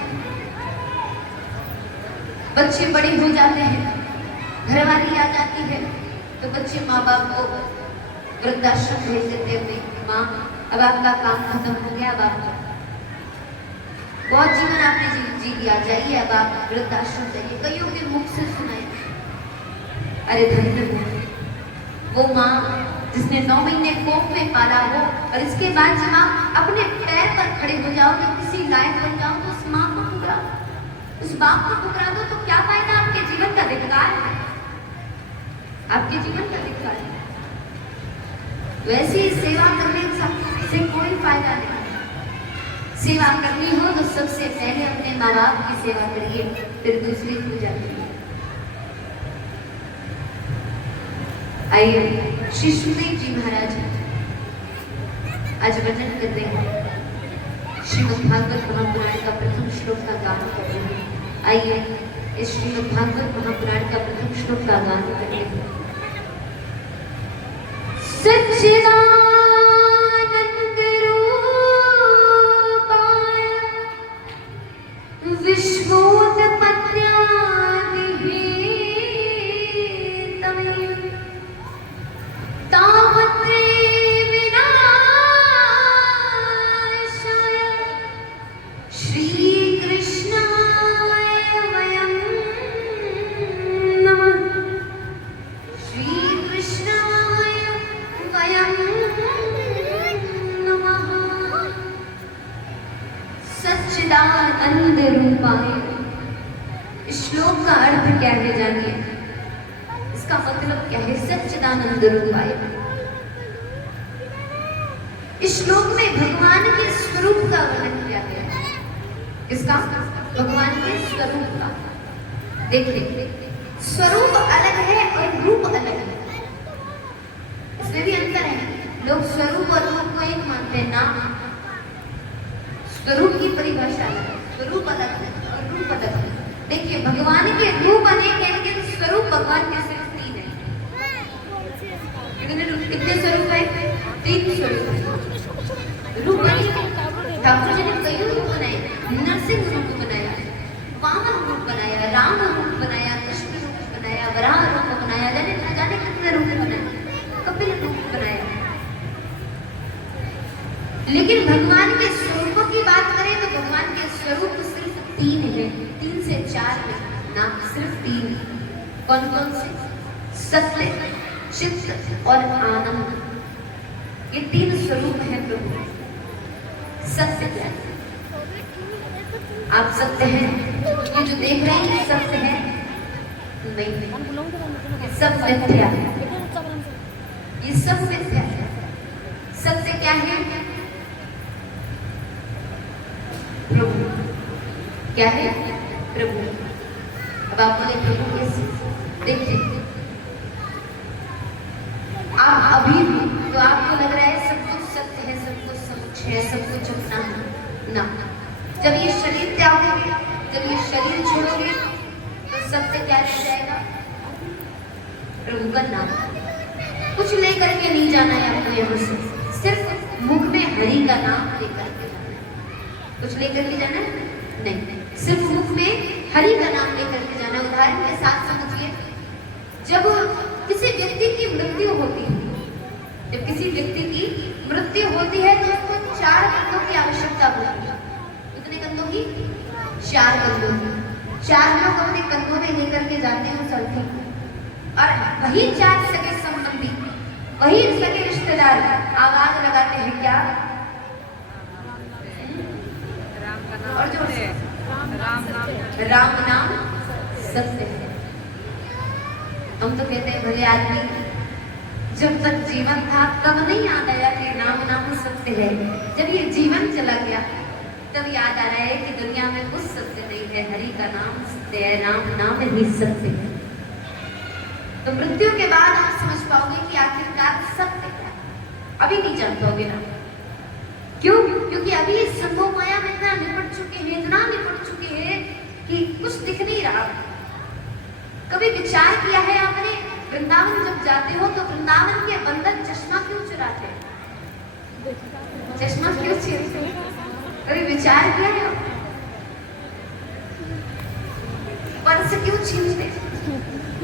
बच्चे बड़े हो जाते हैं, घरवाली आ जाती है, तो बच्चे माँ बाप को वृद्धाश्रम भेज देते हुए, माँ अब आपका काम खत्म हो गया, अब आप बहुत जीवन आपने जी लिया, जाइए अब आप वृद्धाश्रम जाइए। कईयों के मुख से सुनाए। अरे धन्य वो माँ जिसने 9 महीने कोख में पाला हो, और इसके बाद जब आप अपने पैर पर खड़े हो जाओगे, किसी लायक बन जाओ, तो उस माँ को पुकरा, उस बाप को पुकरा दो, तो क्या फायदा? आपके जीवन का धिक्कार है, आपके जीवन का धिक्कार है। वैसी सेवा करने से कोई फायदा नहीं। सेवा करनी हो तो सबसे पहले अपने माँ बाप की सेवा करिए, फिर दूसरी पूजा करिए। आइए श्री सुखदेव जी महाराज आज वर्णन कर रहे हैं, श्रीमद् भागवत महापुराण का प्रथम श्लोक का गान कर रहे हैं। आइए इस श्रीमद् भागवत महापुराण का प्रथम श्लोक का गान करें। सच्चिदानंद रूपाय विश्वोत्पत्त्यादिहेतवे तापत्रे विनाशाय श्रीकृष्णाय वयं नमः। श्रीकृष्णाय वयं नमः। सच्चिदानंद रूपाय। श्लोक का अर्थ क्या है जानिए, इसका मतलब क्या है? सच्चिदानंद रूपाय। इस श्लोक में भगवान के स्वरूप का वर्णन किया गया है। इसका भगवान के स्वरूप का देखिए, स्वरूप अलग है और रूप अलग है, इसमें भी अंतर है। लोग स्वरूप और रूप को एक मानते हैं ना, स्वरूप की परिभाषा अलग है, स्वरूप अलग है और रूप अलग है। देखिए भगवान के रूप अनेक है, लेकिन स्वरूप भगवान के सिर्फ 3 है। कितने स्वरूप है? 3 स्वरूप है। रूप ठाकुर जी ने कई रूप बनाए, नरसिंह रूप बनाया, वामन रूप बनाया, राम रूप बनाया, कृष्ण रूप बनाया, वराह रूप बनाया, जाने कितने रूप बनाए, कपिल रूप बनाया। लेकिन भगवान के स्वरूपों की बात करें तो भगवान के स्वरूप सिर्फ 3 है, 3 से 4 है ना, सिर्फ 3 है। कौन कौन से? सत्य, चित्त और आनंद, ये 3 स्वरूप हैं प्रभु। सत्य क्या है? आप सत्य हैं, ये जो देख रहे हैं सत्य है? नहीं, ये सब मिथ्या है, ये सब मिथ्या है। सत्य क्या है? प्रभु। क्या है? प्रभु। अब आप बोले प्रभु कैसे? देखिए आप अभी भी तो आपको लग रहा है सब कुछ सत्य है, सब कुछ सच है, सब कुछ अपना है ना। जब ये शरीर त्यागोगे, जब ये शरीर छोड़ोगे, तो सत्य क्या रह जाएगा? प्रभु का नाम। कुछ लेकर के नहीं जाना है आपको यहाँ से, सिर्फ मुख में हरि का नाम लेकर के जाना है। कुछ लेकर के जाना है? नहीं, सिर्फ मुख में हरि का नाम लेकर के जाना। उदाहरण के साथ समझिए, जब किसी व्यक्ति की मृत्यु होती है, जब किसी व्यक्ति की मृत्यु होती है तो उसको 4 कंधों की आवश्यकता होती है। कितने कंधों की? 4 कंधों की। 4 लोग अपने कंधों में लेकर के जाते हैं उस अर्थी को, और वही 4 सगे संबंधी, वही सगे रिश्तेदार आवाज लगाते हैं क्या? और जो राम नाम सत्य है। हम तो कहते हैं भले आदमी जब तक जीवन था तब नहीं याद आया कि राम नाम सत्य है, जब ये जीवन चला गया तब याद आ रहा है कि दुनिया में कुछ सत्य नहीं है, हरि का नाम सत्य है, राम नाम ही सत्य है। तो मृत्यु के बाद आप समझ पाओगे कि आखिरकार सत्य क्या है। अभी नहीं जान पाओगे ना। क्यों? क्योंकि अभी इस संभोग माया में इतना निपट चुके हैं, इतना निपट चुके हैं कि कुछ दिख नहीं रहा। कभी विचार किया है आपने, वृंदावन जब जाते हो तो वृंदावन के बंदर चश्मा क्यों चुराते हैं? चश्मा क्यों छीनते हैं? कभी विचार किया है? पर्स क्यों छीनते हैं?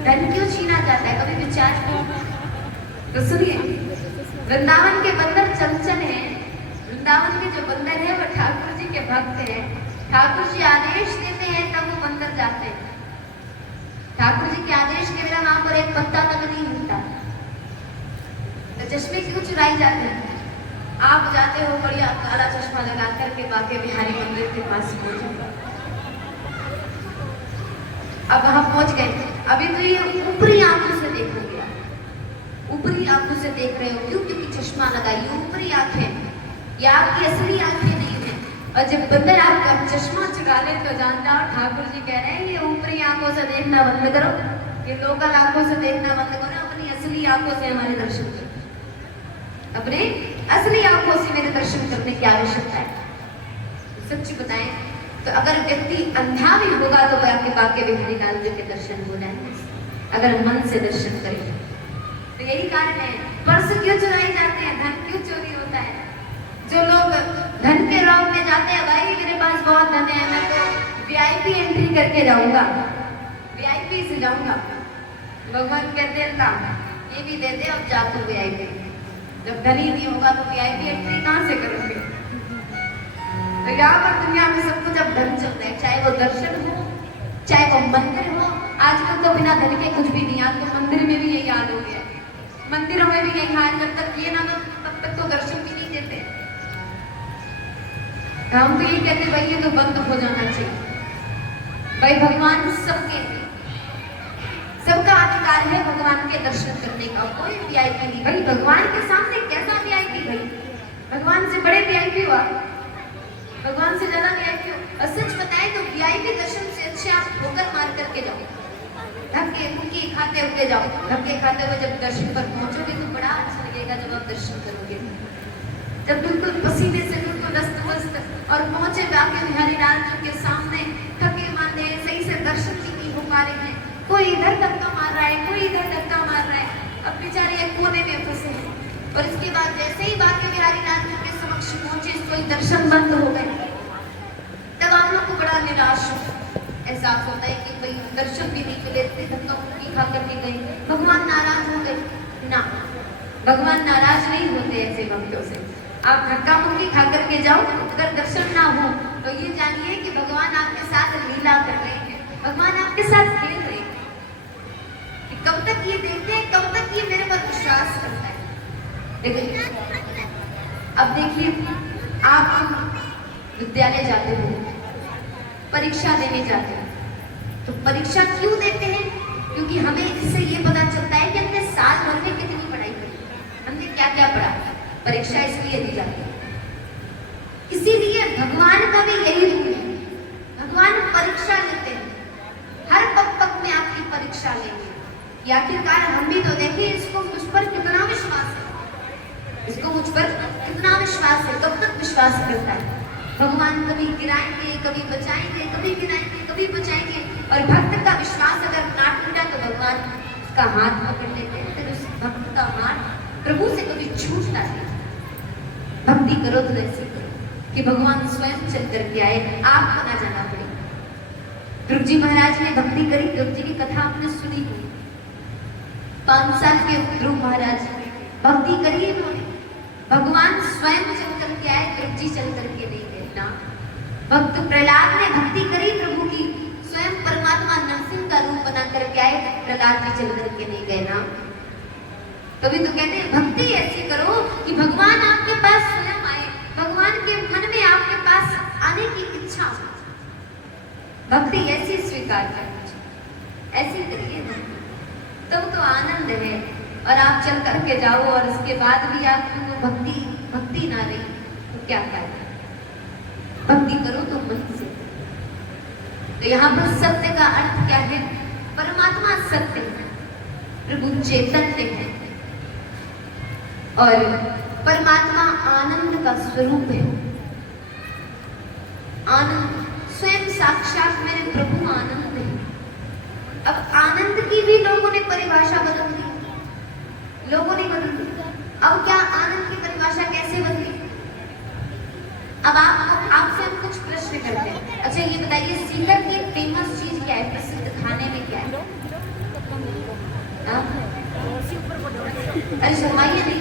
धन क्यों छीना जाता है? कभी विचार किया? तो सुनिए, वृंदावन के बंदर चंचल हैं। वृंदावन के जो बंदर है वो ठाकुर जी के भक्त हैं। ठाकुर जी आदेश देते हैं तब वो बंदर जाते हैं। ठाकुर जी के आदेश के बिना वहां पर एक पत्ता तक नहीं हिलता। तो चश्मे क्यों चुराई जाते हैं? आप जाते हो बढ़िया काला चश्मा लगा करके बाके बिहारी मंदिर के पास पहुंचे, अब वहां पहुंच गए। अभी तो ये ऊपरी आंखों से देखोगे, ऊपरी आंखों से देख रहे हो। क्यों? क्योंकि चश्मा लगाई, ऊपरी आंखें, ये आपकी असली आंखें नहीं है। और जब बंदर आपका चश्मा चुरा ले तो जानता हो ठाकुर जी कह रहे हैं ये ऊपरी आंखों से देखना बंद करो, ये लोकल आंखों से देखना बंद करो, अपनी असली आंखों से हमारे दर्शन करो। अपने असली आंखों से मेरे दर्शन करने की आवश्यकता है। सच बताएं तो अगर व्यक्ति अंधा भी होगा तो वह आपके बाके बिहारी लाल जी के दर्शन हो जाएंगे, अगर मन से दर्शन करें। तो यही कारण है पर्स क्यों चुराए जाते हैं, धन क्यों चोरी होता है। जो लोग धन के रौब में जाते हैं, भाई मेरे पास बहुत धन है, मैं तो वीआईपी एंट्री करके जाऊंगा, वीआईपी से जाऊंगा। भगवान कहते हैं ये भी दे दे, अब जा तू वीआईपी। जब धन ही नहीं होगा तो वीआईपी एंट्री कहाँ से करोगे? तो यहाँ पर दुनिया में सब कुछ अब धन चलता है, चाहे वो दर्शन हो, चाहे वो मंदिर हो। आजकल तो बिना धन के कुछ भी नहीं। आज तो मंदिर में भी यही हाल हो गया है, मंदिरों में भी यही हाल। जब तक ये ना दो तब तक तो दर्शन भी नहीं देते। हम तो ये कहते भाई ये तो बंद हो जाना चाहिए। भाई भगवान सबके, सबका अधिकार है भगवान के दर्शन करने का, कोई वीआईपी नहीं। भाई भगवान के सामने कैसा वीआईपी? भाई भगवान से बड़े वीआईपी हुआ, भगवान से ज्यादा वीआईपी हो। और सच बताएं तो वीआईपी दर्शन से अच्छे आप ठोकर मार करके जाओ, धक्के मुक्की खाते हुए जाओ। धक्के खाते हुए जब दर्शन पर पहुंचोगे तो बड़ा अच्छा लगेगा जब आप दर्शन करोगे। जब बिल्कुल पसीने से बिल्कुल अस्त-व्यस्त और पहुंचे बाके बिहारी लाल जी के सामने, थके मांदे, सही से दर्शन भी नहीं हो पा रहे हैं, कोई इधर धक्का मार रहा है, कोई इधर धक्का मार रहा है, अब बेचारे एक कोने में फंसे हैं। और इसके बाद जैसे ही बाके बिहारी लाल जी के समक्ष पहुंचे, कोई दर्शन बंद हो गए, तब आप लोग को बड़ा निराश एहसास होता है कि भाई दर्शन भी नहीं मिले, धक्का मुक्की खा करके गए, भगवान नाराज हो गए। ना, भगवान नाराज नहीं होते ऐसे भक्तों से। आप धक्का मुक्की खा करके जाओ, अगर दर्शन ना हो तो ये जानिए कि भगवान आपके साथ लीला कर रहे हैं, भगवान आपके साथ खेल रहे हैं। कि कब तक ये देखते हैं, कब तक ये मेरे पर विश्वास करता है। देखिए, अब देखिए आप विद्यालय जाते हो, परीक्षा देने जाते हो, तो परीक्षा क्यों देते हैं? क्योंकि हमें इससे ये पता चलता है कि हमने साल भर में कितनी पढ़ाई करी, हमने क्या क्या पढ़ा। परीक्षा इसलिए दी जाती है। इसीलिए भगवान का भी यही रूल है, भगवान परीक्षा लेते हैं, हर पक में आपकी परीक्षा लेंगे कि आखिरकार हम भी तो देखें इसको मुझ पर कितना विश्वास है, इसको मुझ पर कितना विश्वास है, कब तक विश्वास करता है। भगवान कभी गिराएंगे, कभी बचाएंगे, कभी गिराएंगे, कभी बचाएंगे। और भक्त का विश्वास अगर ना टूटा तो भगवान उसका हाथ पकड़ लेते हैं, फिर उस भक्त का हाथ प्रभु से कभी छूटता नहीं। भक्ति करो तो ऐसी करो कि भगवान स्वयं चल करके आए, आपको ना जाना पड़े। ध्रुव जी महाराज ने भक्ति करी, ध्रुव जी की कथा आपने सुनी होगी। 5 साल के ध्रुव महाराज भक्ति करी इन्होंने, भगवान स्वयं चल करके आए, ध्रुव जी चल करके नहीं गए ना। भक्त प्रहलाद ने भक्ति करी प्रभु की, स्वयं परमात्मा नरसिंह का रूप बना करके आए, प्रहलाद जी चल करके नहीं गए ना। तभी तो कहते हैं भक्ति ऐसी करो कि भगवान आपके पास स्वयं आए, भगवान के मन में आपके पास आने की इच्छा हो। भक्ति ऐसी स्वीकार करें, ऐसी करिए ना, तब तो आनंद है। और आप चल करके जाओ और उसके बाद भी आपको भक्ति ना रही तो क्या फायदा। भक्ति करो तो मन से। तो यहाँ पर सत्य का अर्थ क्या है? परमात्मा सत्य है, प्रभु चैतन्य है और परमात्मा आनंद का स्वरूप है। आनंद स्वयं साक्षात मेरे प्रभु आनंद है। अब आनंद की भी लोगों ने परिभाषा बदल दी, लोगों ने बदल दी। अब क्या आनंद की परिभाषा कैसे बदली? अब आपसे हम कुछ प्रश्न करते हैं। अच्छा ये बताइए, सीकर की फेमस चीज क्या है, प्रसिद्ध खाने में क्या है? अरे शर्माइए नहीं,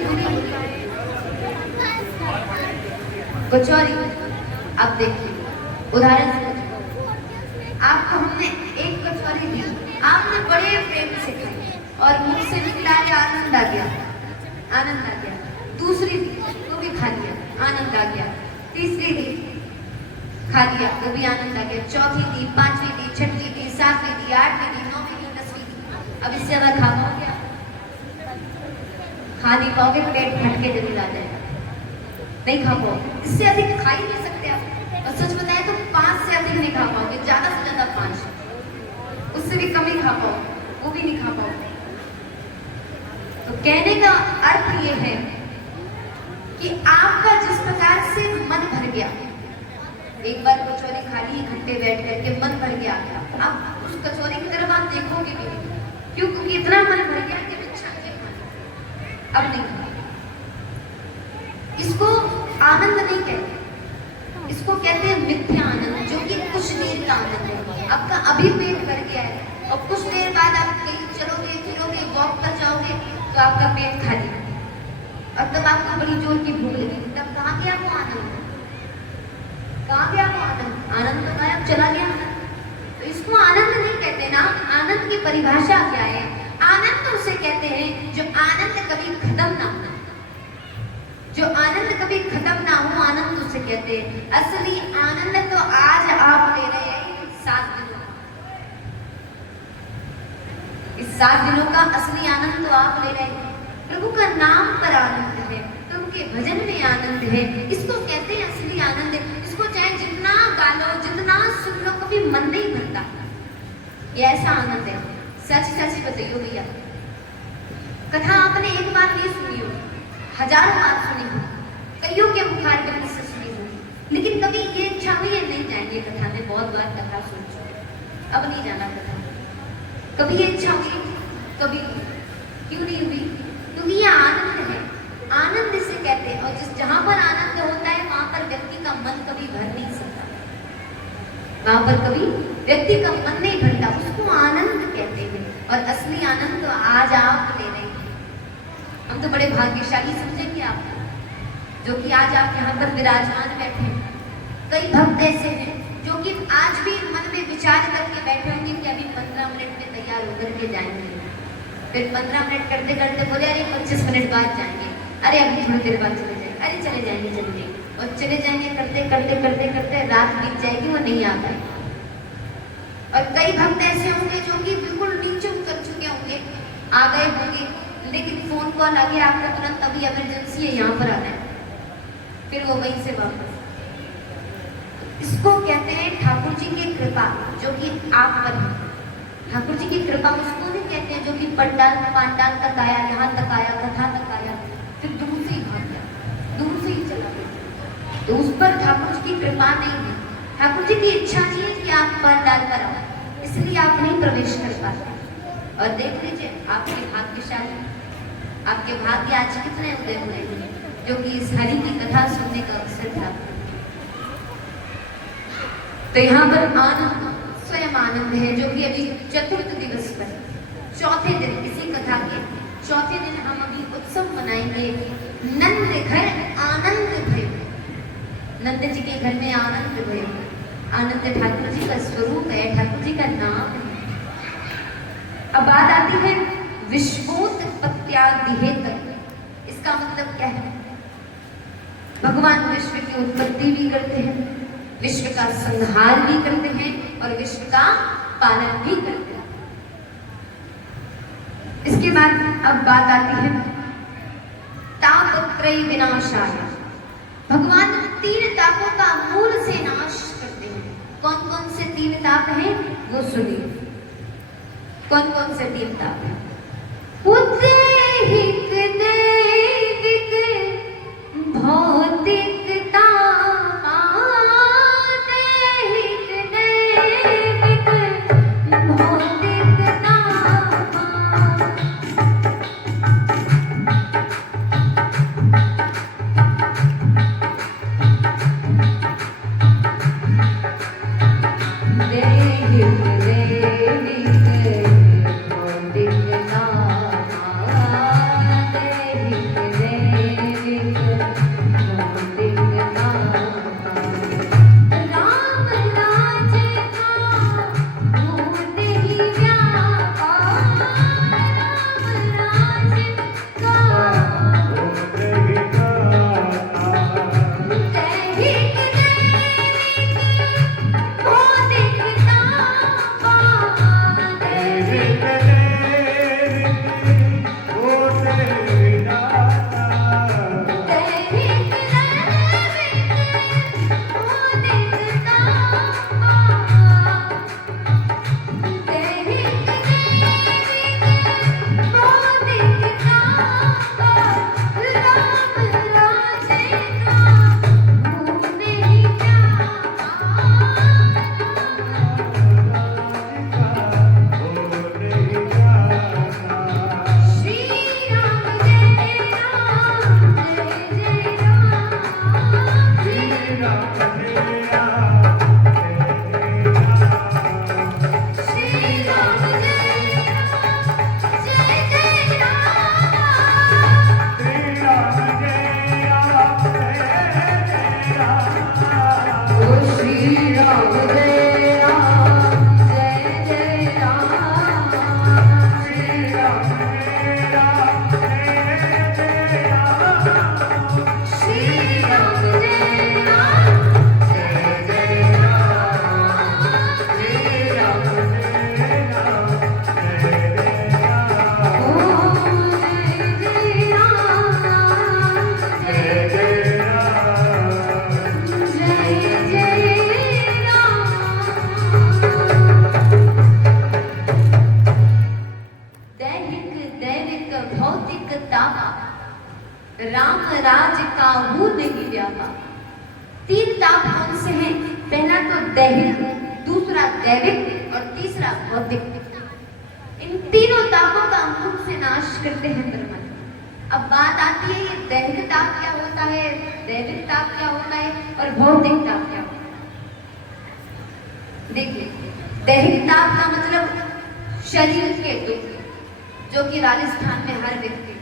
कचौरी। अब देखिए उदाहरण से आपको हमने एक कचौरी दी, आपने बड़े प्रेम से खाई और मुंह से निकला के आनंद आ गया, आनंद आ गया। दूसरी दी तो भी खा लिया, आनंद आ गया। तीसरी दी खा लिया तो भी आनंद आ गया। चौथी दी, 5वीं दी, 6वीं दी, 7वीं दी, 8वीं दी, 9वीं दी, 10वीं दी। अब इससे ज्यादा खा पाओगे? खा नहीं पाओगे, पेट फट के जरूर आ जाएगा, नहीं खा पाओगे। इससे अधिक खा ही नहीं सकते आप। और सच बताए तो 5 से अधिक नहीं खा पाओगे, ज्यादा से ज्यादा 5, उससे भी कम ही खा पाओगे, वो भी नहीं खा पाओगे। तो कहने का अर्थ ये है कि आपका जिस प्रकार से मन भर गया, एक बार कचौरी खा ली घंटे बैठ करके मन भर गया, अब उस कचौरी की तरफ आप देखोगे भी नहीं। क्यों? क्योंकि इतना मन भर गया कि इच्छा नहीं खानी, अब नहीं खाना। इसको आनंद नहीं कहते, इसको कहते हैं मिथ्या आनंद, जो कि कुछ देर का आनंद है। आपका अभी पेट भर गया है और कुछ देर बाद आप कहीं चलोगे फिरोगे, वॉक पर जाओगे तो आपका पेट खाली और तब आपको बड़ी जोर की भूख लगी, तब कहाँ गया वो आनंद? कहाँ गया वो आनंद? आनंद तो गायब, चला गया। तो इसको आनंद नहीं कहते ना। आनंद की परिभाषा क्या है? आनंद तो उसे कहते हैं जो आनंद कभी खत्म ना हो, जो आनंद कभी खत्म ना हो, आनंद उसे कहते हैं। असली आनंद तो आज आप ले रहे हैं 7 दिनों, इस 7 दिनों का असली आनंद तो आप ले रहे हैं। प्रभु का नाम पर आनंद है, प्रभु के भजन में आनंद है, इसको कहते हैं असली आनंद। इसको चाहे जितना गा लो, जितना सुन लो, कभी मन नहीं भरता। ये ऐसा आनंद है। सच सच बताइयो भैया, कथा आपने एक बार नहीं सुनी हो, हजारों बार सुनी हो, कईयों के मुखारबिंद से सुनी हो, लेकिन कभी ये इच्छा हुई है नहीं जाएंगे कथा में? बहुत बार कथा सुन चुके, अब नहीं जाना कथा। कभी ये इच्छा हुई? कभी क्यों नहीं हुई? क्योंकि ये आनंद है, आनंद इसे कहते हैं। और जहां पर आनंद होता है वहां पर व्यक्ति का मन कभी भर नहीं सकता, वहां पर कभी व्यक्ति का मन नहीं भरता, उसको आनंद कहते हैं। और असली आनंद तो आज आप ले रहे हैं। हम तो बड़े भाग्यशाली समझेंगे आपको, जो कि आज आप यहाँ पर विराजमान बैठे हैं। कई भक्त ऐसे हैं जो कि आज भी मन में विचार करके बैठे होंगे कि अभी 15 मिनट में तैयार होकर के जाएंगे, फिर 15 मिनट करते करते बोले अरे 25 मिनट बाद जाएंगे, अरे अभी थोड़ी देर बाद चले जाएंगे, अरे चले जाएंगे जल्दी, और चले जाएंगे करते करते करते करते रात बीत जाएगी, वो नहीं आ पाएंगे। और कई भक्त ऐसे होंगे जो कि बिल्कुल नीचे उतर चुके होंगे, आ गए होंगे, लेकिन फोन कॉल आ गया आपका, तुरंत अभी इमरजेंसी है यहाँ पर आना है, फिर वो वहीं से वापस। इसको कहते हैं ठाकुर जी की कृपा, जो कि आप पर है। ठाकुर जी की कृपा उसको नहीं कहते हैं जो कि पांडाल तक आया, यहाँ तक आया, कथा तक आया, फिर दूर से ही भाग गया, दूर से ही चला गया, तो उस पर ठाकुर जी की कृपा नहीं है। ठाकुर जी की इच्छा नहीं है कि आप पांडाल पर आओ, इसलिए आप नहीं प्रवेश कर पाते। और देख लीजिए आपके भाग्यशाली, आपके भाग्य आज कितने उदय हुए हैं। जो कि इस हरि की कथा सुनने का अवसर था। तो यहाँ पर आनंद, स्वयं आनंद है, जो कि अभी चतुर्थ दिवस पर, चौथे दिन, इसी कथा के चौथे दिन हम अभी उत्सव मनाएंगे। नंद घर आनंद भयो, नंद जी के घर में आनंद भयो। आनंद ठाकुर जी का स्वरूप है, ठाकुर जी का नाम है। अब बात आती है विश्वोत्पत्त्यादिहेतु। इसका मतलब क्या है? भगवान विश्व की उत्पत्ति भी करते हैं, विश्व का संहार भी करते हैं और विश्व का पालन भी करते हैं। इसके बाद अब बात आती है तापत्रय विनाशाय। भगवान 3 तापों का मूल से नाश करते हैं। कौन कौन से 3 ताप हैं वो सुनिए। कौन कौन से 3 ताप हैं? उदैहिक, दैविक, भौतिक ताप। दैहिक, दैविक, भौतिक ताप। दैहिक, दैविक, भौतिक ताप। दैहिक, दैविक, भौतिक ताप। राम राज का भूत ही व्यापा। राम राज का दैहिक, दैविक, भौतिक ताप। दैहिक, दैविक, भौतिक ताप। दैहिक, भौतिक ताप। राम राज का भूत ही व्यापा। श्री राम जय राम, जय जय राम। श्री राम जय राम, जय जय राम। ओ श्री राम जय राम, जय जय राम। श्री राम जय राम, जय जय राम। श्री राम जय राम, जय जय राम। श्री राम जय राम, जय जय राम। ओ जय जय राम, जय जय राम। जय जय राम। दैहिक, दैविक, भौतिक ताप। राम राज का हूँ नहीं व्यापा। 3 ताप कौन से हैं? पहला तो दैहिक, दूसरा दैविक और तीसरा भौतिक। इन तीनों तापों का मुख से नाश करते हैं ब्रह्मा। अब बात आती है ये दैहिक ताप क्या होता है, दैविक ताप क्या होता है और भौतिक ताप क्या होता है। देखिए, दैहिक ताप का मतलब शरीर के दुख, जो कि राजस्थान में हर व्यक्ति,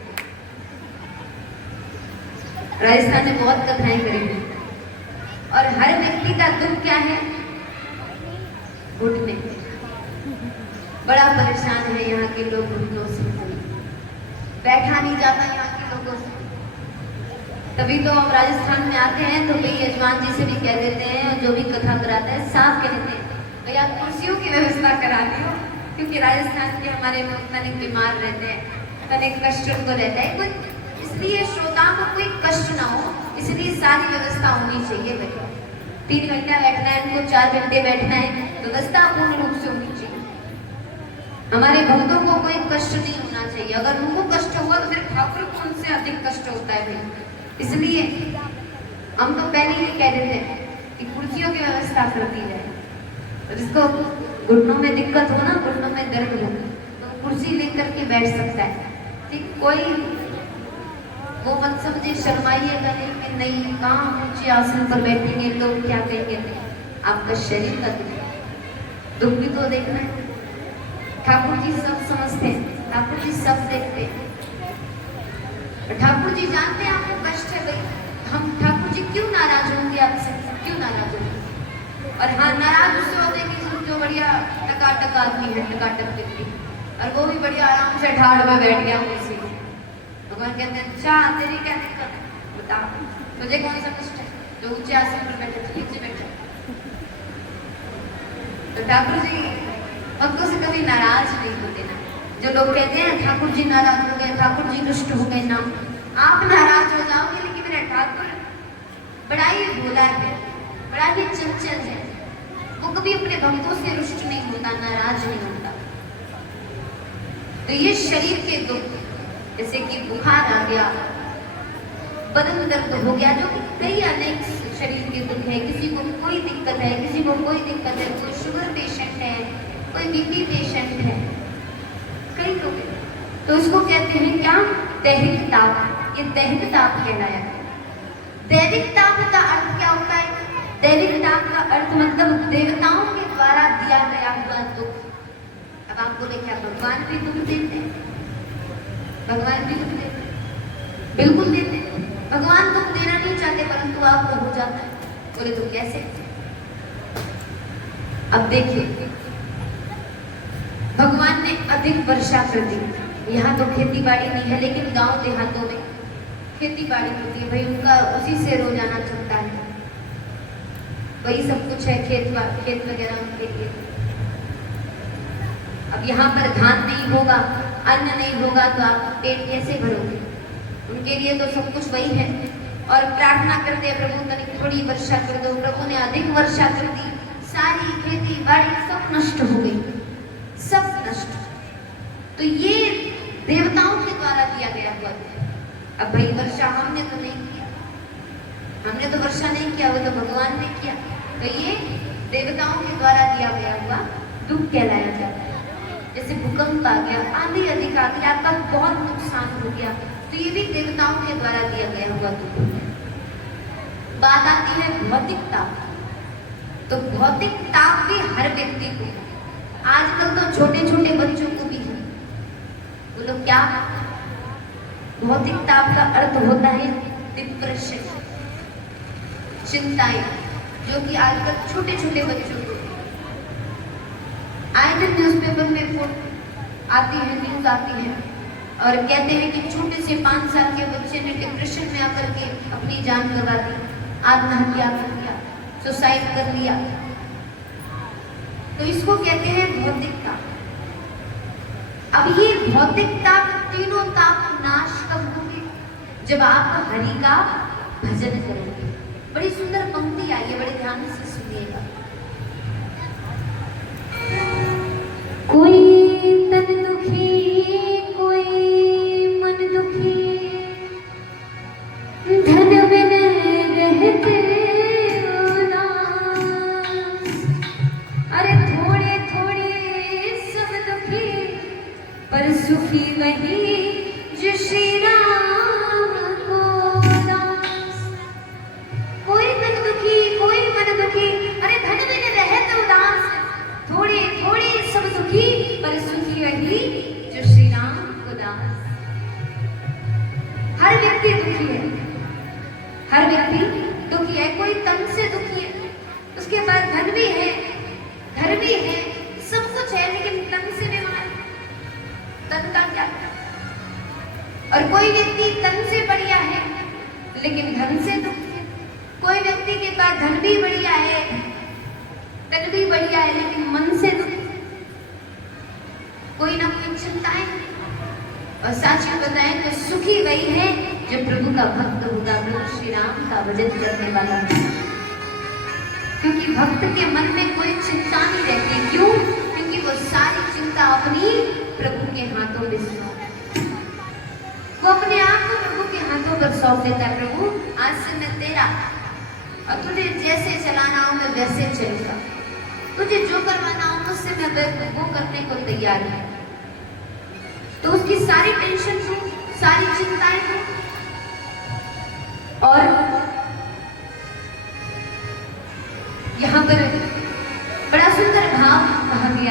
राजस्थान में बहुत कथाएं करी हैं और हर व्यक्ति का दुख क्या है? घुटने। बड़ा परेशान है यहाँ के लोग घुटनों से, बैठा नहीं जाता यहाँ के लोगों से। तभी तो हम राजस्थान में आते हैं तो भाई यजमान जी से भी कह देते हैं और जो भी कथा कराते हैं साफ कहते हैं भैया कुर्सियों की व्यवस्था करा दियो, क्योंकि राजस्थान के हमारे लोग तनिक बीमार रहते हैं, तनिक कष्ट उनको रहता है कुछ, इसलिए श्रोताओं को कोई कष्ट ना हो, इसलिए सारी व्यवस्था होनी चाहिए भैया। 3 घंटा बैठना है उनको, 4 घंटे बैठना है, व्यवस्था पूर्ण रूप से होनी चाहिए। हमारे भक्तों को कोई कष्ट नहीं होना चाहिए, अगर उनको कष्ट हुआ तो फिर ठाकुर को उनसे अधिक कष्ट होता है भाई। इसलिए हम तो पहले ही कह देते हैं कि कुर्सियों की व्यवस्था कर दी जाए, तो जिसको घुटनों में दिक्कत हो ना, घुटनों में दर्द हो, तो कुर्सी लेकर के बैठ सकता है। ठीक, कोई वो मत सब मुझे शर्माइएगा नहीं कि नहीं कहाँ ऊंचे आसन पर बैठेंगे तो क्या कहेंगे, नहीं आपका शरीर का दुख भी तो देखना है। ठाकुर जी सब समझते हैं, ठाकुर जी सब देखते हैं। ठाकुर जी जानते हैं आपको कष्ट है भाई, हम ठाकुर जी क्यों नाराज होंगे आपसे, क्यों नाराज होंगे। और हाँ, नाराज उससे होते हैं कि जो बढ़िया टकाटक आदमी है, टकाटक व्यक्ति, और वो भी बढ़िया आराम से ठाड़ में बैठ गया कुर्सी में। भगवान कहते हैं अच्छा तेरी क्या दिक्कत है, बता तुझे कौन सा कष्ट है, जो ऊंचे आसन पर बैठे थे नीचे बैठे। तो ठाकुर जी भक्तों से कभी नाराज नहीं होते ना। जो लोग कहते हैं ठाकुर जी नाराज हो गए, ठाकुर जी रुष्ट हो गए, ना आप नाराज हो जाओगे, लेकिन मेरा ठाकुर बड़ा ही भोला है, बड़ा ही चंचल है, वो कभी अपने भक्तों से रुष्ट नहीं होता, नाराज नहीं होता। तो ये शरीर के दुख, जैसे कि बुखार आ गया, बदन दर्द हो गया, जो कि कई अनेक शरीर के दुख है, किसी को कोई दिक्कत है, किसी को कोई दिक्कत है, कोई शुगर पेशेंट है, कोई बीपी पेशेंट है, कई लोग हैं। तो इसको कहते हैं क्या, दैहिक ताप। ये दैहिक ताप कहलाया। दैविक ताप का अर्थ क्या होता है, दैविक ताप का अर्थ मतलब देवताओं के द्वारा दिया गया हुआ दुख। अब आप बोले क्या भगवान भी दुख देते हैं, भगवान भी दुख देते हैं, बिल्कुल देते हैं। भगवान दुख देना नहीं चाहते परंतु आपको हो जाता है। बोले तो कैसे। अब देखिए, भगवान ने अधिक वर्षा कर दी। यहाँ तो खेती बाड़ी नहीं है, लेकिन गांव देहातों में खेती बाड़ी होती है भाई, उनका उसी से रोजाना चलता है, वही सब कुछ है, खेत वगैरह उनके लिए। अब यहाँ पर धान नहीं होगा, अन्न नहीं होगा, तो आप पेट कैसे भरोगे। उनके लिए तो सब कुछ वही है। और प्रार्थना करते हैं प्रभु तनिक थोड़ी वर्षा कर दो, प्रभु ने अधिक वर्षा कर दी, सारी खेती बाड़ी सब नष्ट हो गई, सब नष्ट। तो ये देवताओं के द्वारा दिया गया हुआ है। अब भाई वर्षा हमने तो नहीं किया, हमने तो वर्षा नहीं किया, वो तो भगवान ने किया। तो ये देवताओं के द्वारा दिया गया हुआ दुख कहलाया जाता है। जैसे भूकंप आ गया, आंधी अधिक आ गई, आपका बहुत नुकसान हो गया, तो ये भी देवताओं के द्वारा दिया गया हुआ दुख है। बात आती है भौतिक ताप। तो भौतिक ताप भी हर व्यक्ति को, आजकल तो छोटे छोटे बच्चों को भी है। बोलो क्या, भौतिक ताप का अर्थ होता है डिप्रेशन, चिंताएं, जो कि आजकल छोटे छोटे बच्चों को आए दिन न्यूज़पेपर में आती है, न्यूज आती है, और कहते हैं कि छोटे से 5 साल के बच्चे ने डिप्रेशन में आकर के अपनी जान गंवा दी, आत्महत्या कर लिया, सुसाइड कर लिया। तो इसको कहते हैं भौतिक ताप। अब ये भौतिक ताप, तीनों ताप नाश कब होंगे, जब आप हरि का भजन करोगे। बड़ी सुंदर पंक्ति आई है, बड़े ध्यान से सुनिएगा। कोई तन दुखी, कोई मन दुखी, धन बिन रहते उदास। अरे थोड़े थोड़े सब दुखी, पर सुखी वही जो श्री राम को दास। कोई तन दुखी, कोई मन दुखी, अरे धन बिन रहते उदास, थोड़े थोड़े सब दुखी, पर सुखी वही जो श्री राम को दास। हर व्यक्ति दुखी है, हर व्यक्ति दुखी है। कोई तन से दुखी है, उसके पास धन भी है, घर भी है, सब कुछ है, लेकिन तन से बीमार। तन का क्या। और कोई व्यक्ति तन से बढ़िया है, लेकिन धन से दुखी है। कोई व्यक्ति के पास धन भी बढ़िया है, तन भी बढ़िया है, लेकिन मन से दुखी, कोई ना कोई चिंताएं। और सच में बताएं तो सुखी वही है जो प्रभु का भक्त होगा, प्रभु श्री राम का भजन करने वाला है। क्योंकि भक्त के मन में कोई चिंता नहीं रहती। क्यों? क्योंकि वो सारी चिंता अपनी प्रभु के हाथों में सौंप, वो अपने आप को प्रभु के हाथों पर सौंप देता है। प्रभु आज से मैं तेरा, और तुझे जैसे चलाना हो मैं वैसे चलेगा, तुझे जो करवाना हो मुझसे मैं वो करने को तैयार हूं। तो उसकी सारी टेंशन हो, सारी चिंताएं हो,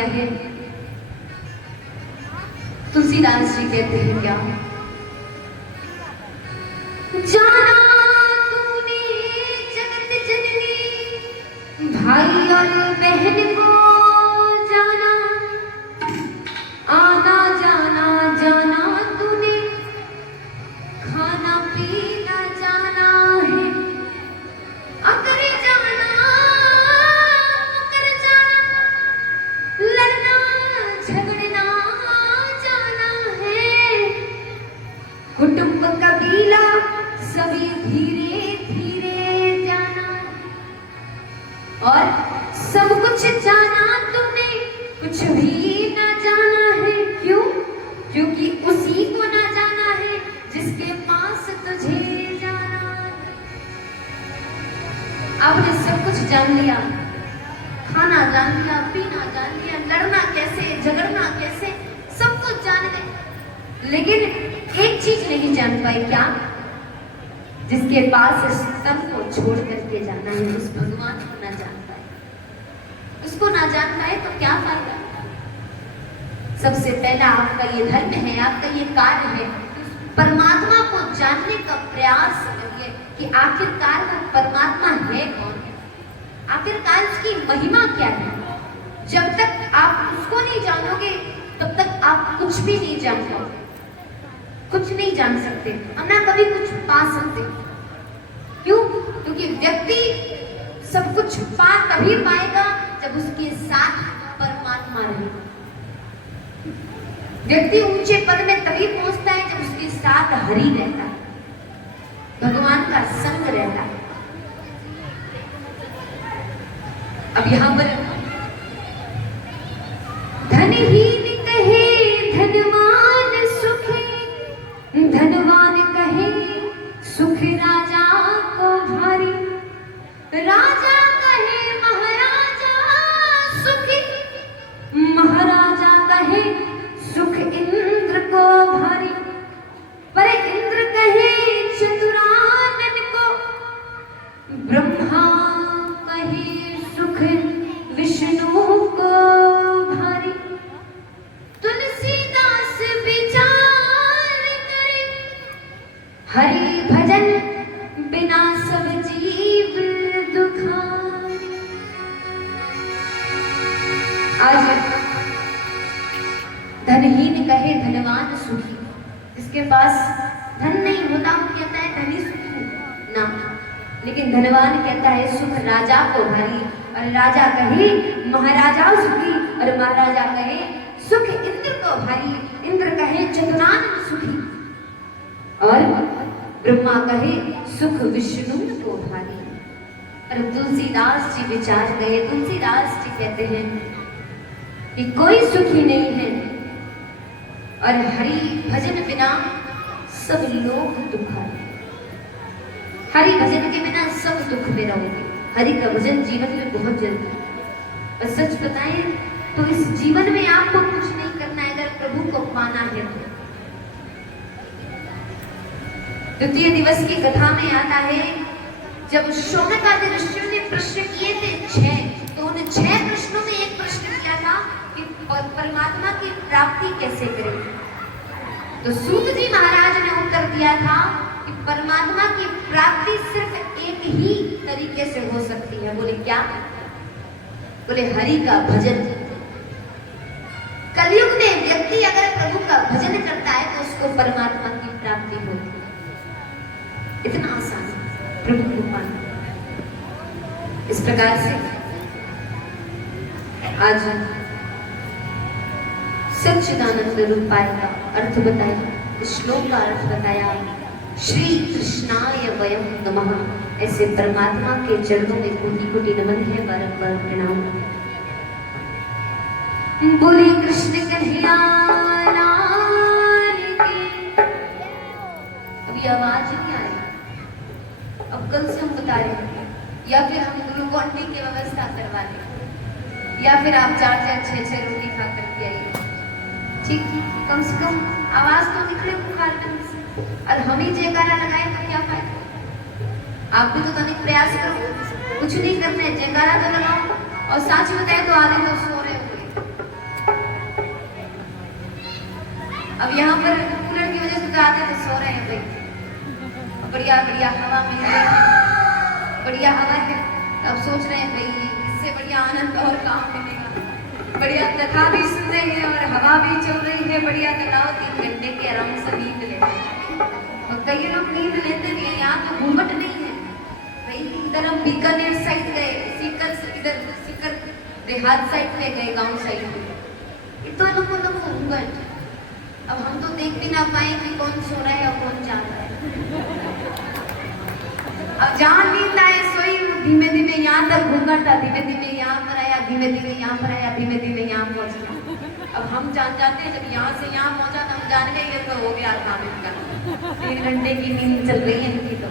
गया है। तुलसीदास जी कहते हैं क्या, जाना तूने जगत जननी भाई और बहन को जाना, आना जाना जाना तूने खाना पीना जाना है, अगर जाना मकर जाना, लड़ना झगड़ना जाना है, कुटुंब कबीला सभी धीरे धीरे जाना, और सब कुछ जाना तुमने कुछ भी ना जाना है। क्यों? क्योंकि उसी को ना जाना है जिसके पास तुझे जाना है। आपने सब कुछ जान लिया, खाना जान लिया, पीना जान लिया, लड़ना कैसे झगड़ना कैसे सब कुछ जान गए, लेकिन एक चीज नहीं जान पाई, क्या? जिसके पास इस तन को छोड़ करके जाना है, उस भगवान को ना जान पाए। उसको ना जान पाए तो क्या फायदा? सबसे पहला आपका ये धर्म है, आपका ये कार्य है, परमात्मा को जानने का प्रयास करिए कि आखिरकार वो परमात्मा है कौन, आखिरकार उसकी महिमा क्या है। जब तक आप उसको नहीं जानोगे तब तक आप कुछ भी नहीं जान पाओगे, कुछ नहीं जान सकते, हम ना कभी कुछ पा सकते। क्यों? क्योंकि व्यक्ति सब कुछ तभी पाएगा जब उसके साथ परमात्मा रहेगा। व्यक्ति ऊंचे पद में तभी पहुंचता है जब उसके साथ हरि रहता है, भगवान का संग रहता है। अब यहां पर धनहीन कहे धनवान सुखी, धनवान कहे सुख राजा को भारी, राजा कहे महाराजा सुखी, महाराजा कहे सुख इंद्र को भारी, पर इंद्र कहे चतुरानन को, ब्रह्मा कहे सुख विष्णु को भारी। तुलसीदास विचार करे हरि भजन बिना सब जीव दुखारी। आज धनहीन कहे धनवान सुखी, जिसके पास धन नहीं होता वो कहता है धनी सुखी ना, लेकिन धनवान कहता है सुख राजा को भारी, और राजा कहे महाराजा सुखी, और महाराजा कहे सुख इंद्र को भारी, इंद्र कहे चतुरानन सुखी, और ब्रह्मा कहे सुख विष्णु को भारी। और तुलसीदास जी विचार गए, तुलसीदास जी कहते हैं कि कोई सुखी नहीं है, और हरि भजन बिना सब लोग दुखारी। हरि भजन के बिना सब दुख में रहोगे। हरि का भजन जीवन में बहुत जरूरी है। और सच बताएं तो इस जीवन में आपको कुछ नहीं करना है, अगर प्रभु को पाना है तो। द्वितीय दिवस की कथा में आता है, जब शौनक आदि ऋषियों ने प्रश्न किए थे 6, तो उन 6 प्रश्नों में एक प्रश्न किया था कि परमात्मा की प्राप्ति कैसे करें। तो सूत जी महाराज ने उत्तर दिया था कि परमात्मा की प्राप्ति सिर्फ एक ही तरीके से हो सकती है। बोले क्या? बोले हरि का भजन। कलयुग में व्यक्ति अगर प्रभु का भजन करता है तो उसको परमात्मा की प्राप्ति होती है। इतना आसान है प्रभु को पाना। इस प्रकार से आज सच्चिदानंद रूपाय का अर्थ बताया, श्लोक का अर्थ बताया, श्री कृष्णाय वयम नमः। ऐसे परमात्मा के चरणों में कोटि कोटि नमन है, बारंबार प्रणाम। बोले कृष्ण कन्हैया लाल की। अभी आवाज नहीं आ रही, अब कल से हम बता रहे हैं, या फिर हम ग्लूकोन डी की व्यवस्था करवा लें, या फिर आप 4-4 6-6 रोटी खा करके आइए। ठीक, कम से कम आवाज तो निकले बुखार से। और हम ही जयकारा लगाए तो क्या फायदा? आप भी तो तनिक प्रयास करो, कुछ नहीं करना है, जयकारा तो लगाओ। और साच बताए तो आधे लोग सो रहे होंगे, अब यहाँ पर कूलर की वजह से तो आते तो सो रहे हैं भाई, बढ़िया बढ़िया हवा मिल रही है, बढ़िया हवा है। अब सोच रहे हैं भाई इससे बढ़िया आनंद और कहाँ मिलेगा। बढ़िया कथा भी सुन रहे हैं और हवा भी चल रही है, बढ़िया कथा 3 घंटे के अराउंड से नींद लेते हैं। और कई लोग नींद लेते नहीं है, यहाँ तो घूंघट नहीं है भाई। इधर हम बीकानेर साइड गए, इधर सीकर देहात साइड पे गए, गांव साइड पे, इतना लोगों घूंघट। अब हम तो देख भी ना पाए कि कौन सो रहा है और कौन जाग रहा है। अब जहाँ नींद आए सोई, धीमे धीमे यहाँ तक घूंघट था, धीमे धीमे यहाँ पर आया, धीमे धीमे यहाँ पर आया, धीमे धीमे यहाँ पहुँच गया। अब हम जान जाते हैं जब यहाँ से यहाँ पहुँचा तो हम जान गए ये तो हो गया काम इनका। 3 घंटे की नींद चल रही है इनकी तो।